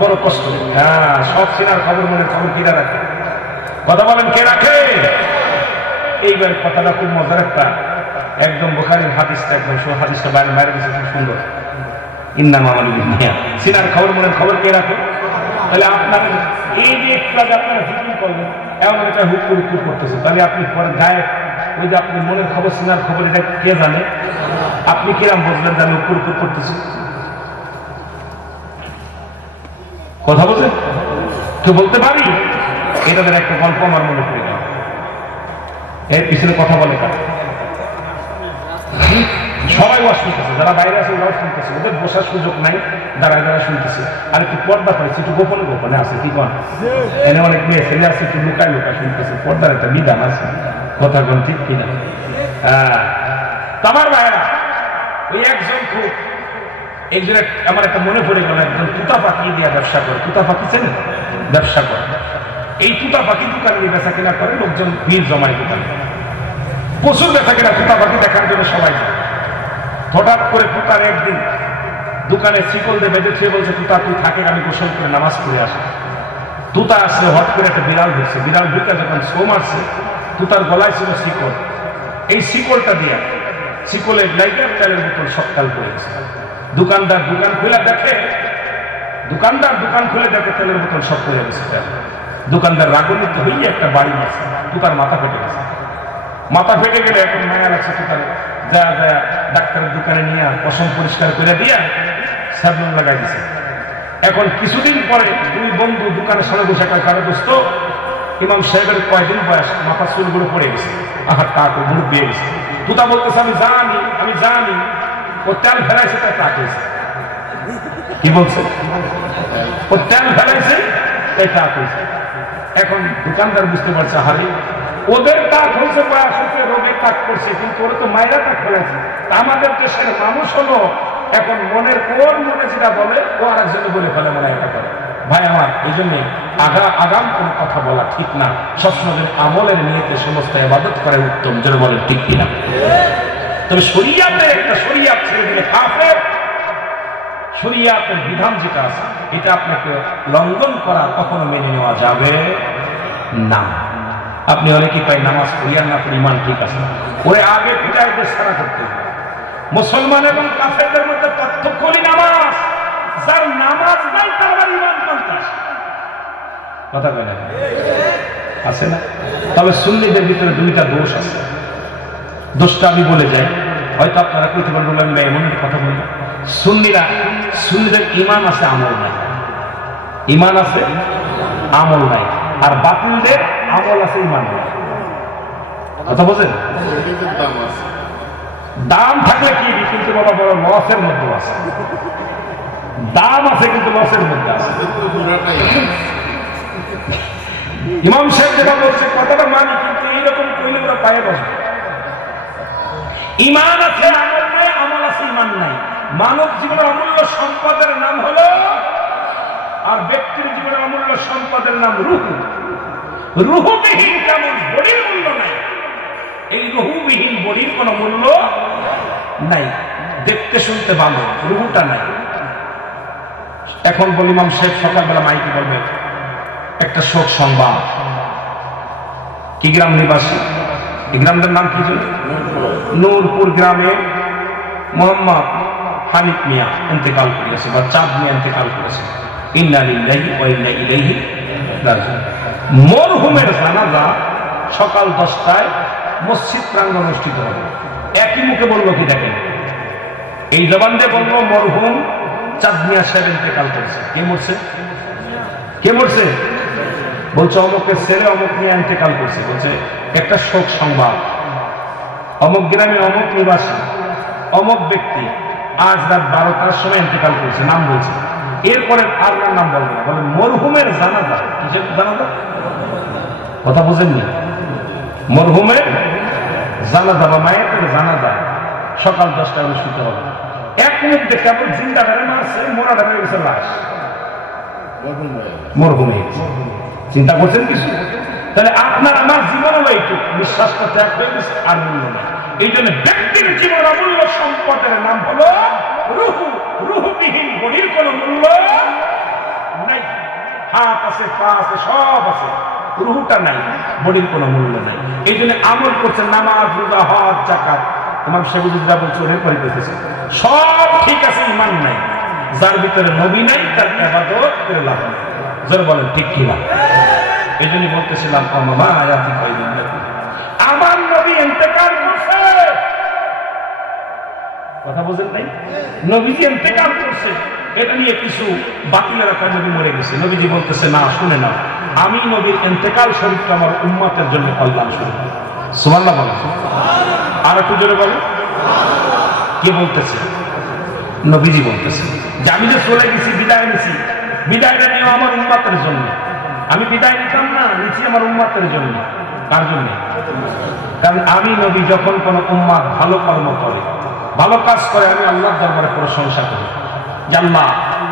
বড় কষ্ট। হ্যাঁ, সব সিনার খবর, মনের খবর কিনা রাখে, কথা বলেন কে রাখে? এইবার কথাটা খুব মজার একটা, একদম বুখারীর হাদিসটা, একদম হাদিসটা বাইরে বাইরে দিচ্ছে, খুব সুন্দর। ইন্নাম আমালু বিন্নিয়াত, সিনার খবর মনের খবর কে রাখে? তাহলে আপনার এই যে একটু আগে আপনারা হুকুম করবেন, এমন একটা হুকুম করতেছে, তাহলে আপনি পরে গায়ে ওই যে আপনি মনের খবর সিনার খবর এটা কে জানে? আপনি কিরাম বুঝলেন যে আমি হুকুম করতেছি? কথা বলছেন কেউ বলতে পারি? এটাদের একটা গল্প আমার মনে পড়ে গেল, এর পিছনে কথা বলে কারা? সবাই ওয়াজ শুনতেছে, যারা বাইরে আছে ওরাও শুনতেছে, ওদের বসার সুযোগ নাই, দাঁড়ায় দাঁড়ায় শুনতেছে। আর একটু পর্দা পাইছে, একটু গোপনে গোপনে আছে, কি কন এনে অনেক মেয়ে ছেলে আছে, একটু লুকায় লুকায় শুনতেছে। পর্দার একটা বিধান আছে, কথা কোন ঠিক কিনা? হ্যাঁ, আমার ভাইরা ওই একজন খুব একজনের আমার একটা মনে পড়ে গেল, একজন তুতা পাখি দিয়ে ব্যবসা করে। তুতা পাখি চেনে? ব্যবসা করে। এই তুতা পাখি দোকানে বেচা কেনা করে, লোকজন ভিড় জমায় দোকানে, প্রচুর বেচা কেনা। তুতা পাখি দেখার জন্য সবাই যায়। হঠাৎ করে তুতার একদিন দোকানে শিকল দিয়ে বেঁধেছে, বলছে তুতা তুই থাকে, আমি গোসল করে নামাজ পড়ে আসি। তুতা আসলে হঠাৎ করে একটা বিড়াল ঢুকছে, বিড়াল ঢুকে যখন ছো মারছে, তুতার গলায় ছিল শিকল। এই শিকলটা দিয়ে শিকলের লাইটে তেলের বোতল সকাল পড়ে গেছে। দোকানদার দোকান খুলে দেখে, তেলের বোতল সব পড়ে গেছে। দোকানদার রাগান্বিত হইয়ে একটা বাড়ি মারছে, তুতার মাথা ফেটে গেছে। মাথা ফেটে গেলে এখন মায়া লাগছে তুতার, যা ডাক্তারের দোকানে নিয়ে পশম পরিষ্কার করে দিয়া সাবলুন লাগাই দিছে। এখন কিছুদিন পরে দুই বন্ধু দোকানের সামনে বসে কারো দোস্ত ইমাম সাহেবের কয়দিন বয়স, মাথা চুলগুলো পড়ে গেছে, আহার টাক মুড় বেয়ে গেছে। তুতা বলতেছে আমি জানি ও তেল ফেলাইছে তাই টাক হয়েছে। কি বলছে? ও তেল ফেলাইছে তাই টাক হয়েছে। এখন দোকানদার বুঝতে পারছে হারে ওদের টাক হয়েছে, বয়স হচ্ছে, রোগে টাক করছে, কিন্তু ওরা তো মায়েরা টাক ফেলাইছে। আমাদের দেশের মানুষ হলো এখন মনের ওর মনে যেটা বলে ও আর একজনে বলে ফেলে, মনে একটা করে। ভাই আমার, এই জন্যে আগাম কোন কথা বলা ঠিক না। সবসময় আমলের নিয়তে সমস্ত ইবাদত করা উত্তম, যেন বলেন ঠিক কিনা। তবে শরিয়াতে একটা শরিয়াত ছেড়ে দিলে কাফের, শরিয়াতের বিধান যেটা আছে এটা আপনাকে লঙ্ঘন করা কখনো মেনে নেওয়া যাবে না। আপনি অনেকেই পাই নামাজ পড়িয়ার না পড়ি ইমান ঠিক আছে, ওরে আগে ফিরাইতে সারা করতে হবে। মুসলমান এবং কাফেরদের মধ্যে পার্থক্য হলো নামাজ। যার নামাজ নাই তার আবার ইমান কোনটা? কথা বলে আছে না? তবে সুন্নিদের ভিতরে দুইটা দোষ আছে। দোষটা আমি বলে যাই, হয়তো আপনারা কইতে পারবেন আমি এমন একটা কথা বলবো। সুন্নিদের ইমান আছে, আমল নাই। ইমান আছে, আমল নাই। আর বাতিলদের আমল আছে, ইমান নাই। কথা বোঝেন? দাম থাকলে কি, কিন্তু বাবা বড় লসের মধ্যে আছে। দাম আছে কিন্তু লসের মধ্যে আছে। ইমাম সাহেব যেটা বলছে কথাটা মানি, কিন্তু এইরকম কইলে ওরা পায়ে বসবে। ইমান আছে, আমল নাই, আমল আছে, ইমান নাই। মানব জীবনের অমূল্য সম্পদের নাম হলো, আর ব্যক্তির জীবনের অমূল্য সম্পদের নাম রুহু। রুহুবিহীন যেমন বডির মূল্য নাই, এই রুহুবিহীন বডির কোন মূল্য নাই। দেখতে শুনতে ভালো, রুহুটা নাই। এখন বলি ইমাম সাহেব সকালবেলা মাইকে বলবে একটা শোক সংবাদ। কি গ্রাম নিবাসী, এই গ্রামটার নাম কি ছিল? নূরপুর গ্রামে মোহাম্মদ হানিফ মিয়া ইন্তেকাল করেছে, বা চাঁদ মিয়া ইন্তেকাল করেছে। ইন্না লিল্লাহি ওয়া ইন্না ইলাইহি রাজিউন। মরহুমের জানাজা সকাল 10টায় মসজিদ প্রাঙ্গণ অনুষ্ঠিত হবে। একই মুখে বললো কি দেখেন, এই জবান দিয়ে বললো মরহুম চাঁদ মিয়া সাহেব ইন্তেকাল করেছে। কে মরছে? কে মরছে? বলছে অমুকের ছেলে অমুক মিয়া ইন্তেকাল করছে। বলছে একটা শোক সংবাদ, অমুক গ্রামে অমুক নিবাসী অমুক ব্যক্তি আজ রাত 12টার সময় ইন্তেকাল করছে, নাম বলছে। এরপরে আর নাম বলবে না, বলে মরহুমের জানাজা। কিসের জানাজা? কথা বুঝেননি? মরহুমের জানাজা বা মায়ের জানাজা সকাল 10টায় অনুষ্ঠিত হবে। এক মিনিট দেখে আপনি জিন্দা ধরে মারছে, মোরা ধরে গেছে লাশ, মরহুম হয়ে গেছে। চিন্তা করছেন কিছু? তাহলে আপনার আমার জীবন হলো এইটুক, বিশ্বাসটা ত্যাগ হয়ে গেছে, আর মূল্য নাই। এই জন্য ব্যক্তির জীবন অমূল্য সম্পদের নাম হলো রুহু। রুহুবিহীন বডির কোন মূল্য নাই। হাত আছে, পা আছে, সব আছে, রুহুটা নাই, বডির কোনো মূল্য নাই। এই জন্য আমল করছে, নামাজ, রোজা, হজ, যাকাত, ইমাম সাহেবরা বলছে ওরে পরিতেছে, সব ঠিক আছে, ইমান নাই। যার ভিতরে নবী নাই তার ইবাদত করে লাভ নেই। যারা বলেন ঠিক কিনা? এই জন্য বলতেছিলাম আমার নবী ইন্তেকাল করছে, কথা বোঝেন নাই? নবীজি ইন্তেকাল করছে, এটা নিয়ে কিছু বাতিলেরা কয় নবী মরে গেছে। নবীজি বলতেছে না, শুনে না, আমি নবীর ইন্তেকাল শরীফটা আমার উম্মতের জন্য কল্যাণ শরীফ। সুবহানাল্লাহ বলেন। আর একটু জোরে বলেন। কে বলতেছে? নবীজি বলতেছে যে আমি যে চলে গেছি, বিদায় নিছি, বিদায়টা নিয়ে আমার উম্মতের জন্য। আমি বিদায় নিতাম না, নিচ্ছি আমার উম্মতের জন্য। কার জন্য? কারণ আমি নবী যখন কোন উম্মত ভালো কর্ম করে, ভালো কাজ করে, আমি আল্লাহর দরবারে প্রশংসা করি যে আল্লাহ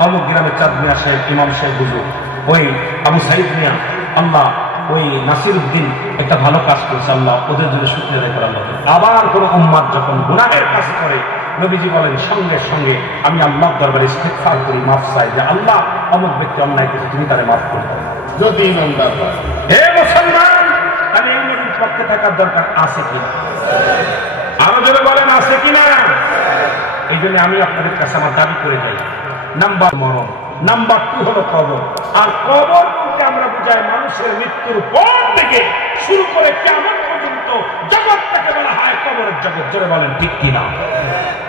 অমুক গ্রামের চাঁদ মিয়া সাহেব, ইমাম সাহেব হুজুর, ওই আবু সাইদ মিয়া, আল্লাহ ওই নাসির উদ্দিন একটা ভালো কাজ করছে, আল্লাহ ওদের জন্য শুকরিয়া আদায় করে। আল্লাহ আবার কোন উম্মত যখন গুনাহের কাজ করে, নবীজি বলেন সঙ্গে সঙ্গে আমি আল্লাহর দরবারে ইস্তিগফার করি, মাফ চাই যে আল্লাহ অমুক ব্যক্তি অন্যায় করছে, তুমি তারে মাফ করে দাও। যদি ইমানদার হয়, হে মুসলমান, তাহলে এই নবীর পক্ষে থাকার দরকার আছে কিনা? আরো জোরে বলেন, আছে কিনা? এই জন্য আমি আপনাদের কাছে আমার দাবি করে যাই, নাম্বার মরণ, নাম্বার 2 হলো কবর। আর কবর বলতে আমরা বুঝাই মানুষের মৃত্যুর পর থেকে শুরু করে কিয়ামত পর্যন্ত জগৎটাকে বলা হয় কবরের জগৎ। জোরে বলেন ঠিক কিনা,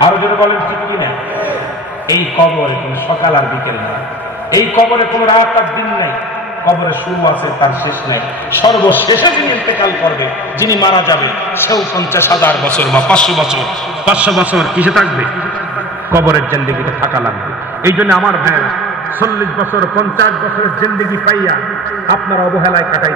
আরো জোরে বলেন ঠিক কিনা। এই কবরে কোন সকাল আর বিকেল না, এই কবরে কোন রাত আর দিন নাই, কবরে শুরু আছে তার শেষ নাই। সর্বশেষে যিনি ইন্তেকাল করবে, যিনি মারা যাবে, সেও 50,000 বছর বা 500 বছর 500 বছর কিসে থাকবে? কবরের জিন্দেগিতে থাকা লাগবে। এই জন্য আমার ভাইয়েরা 40 বছর 50 বছরের জিন্দেগি পাইয়া আপনারা অবহেলায় কাটাই।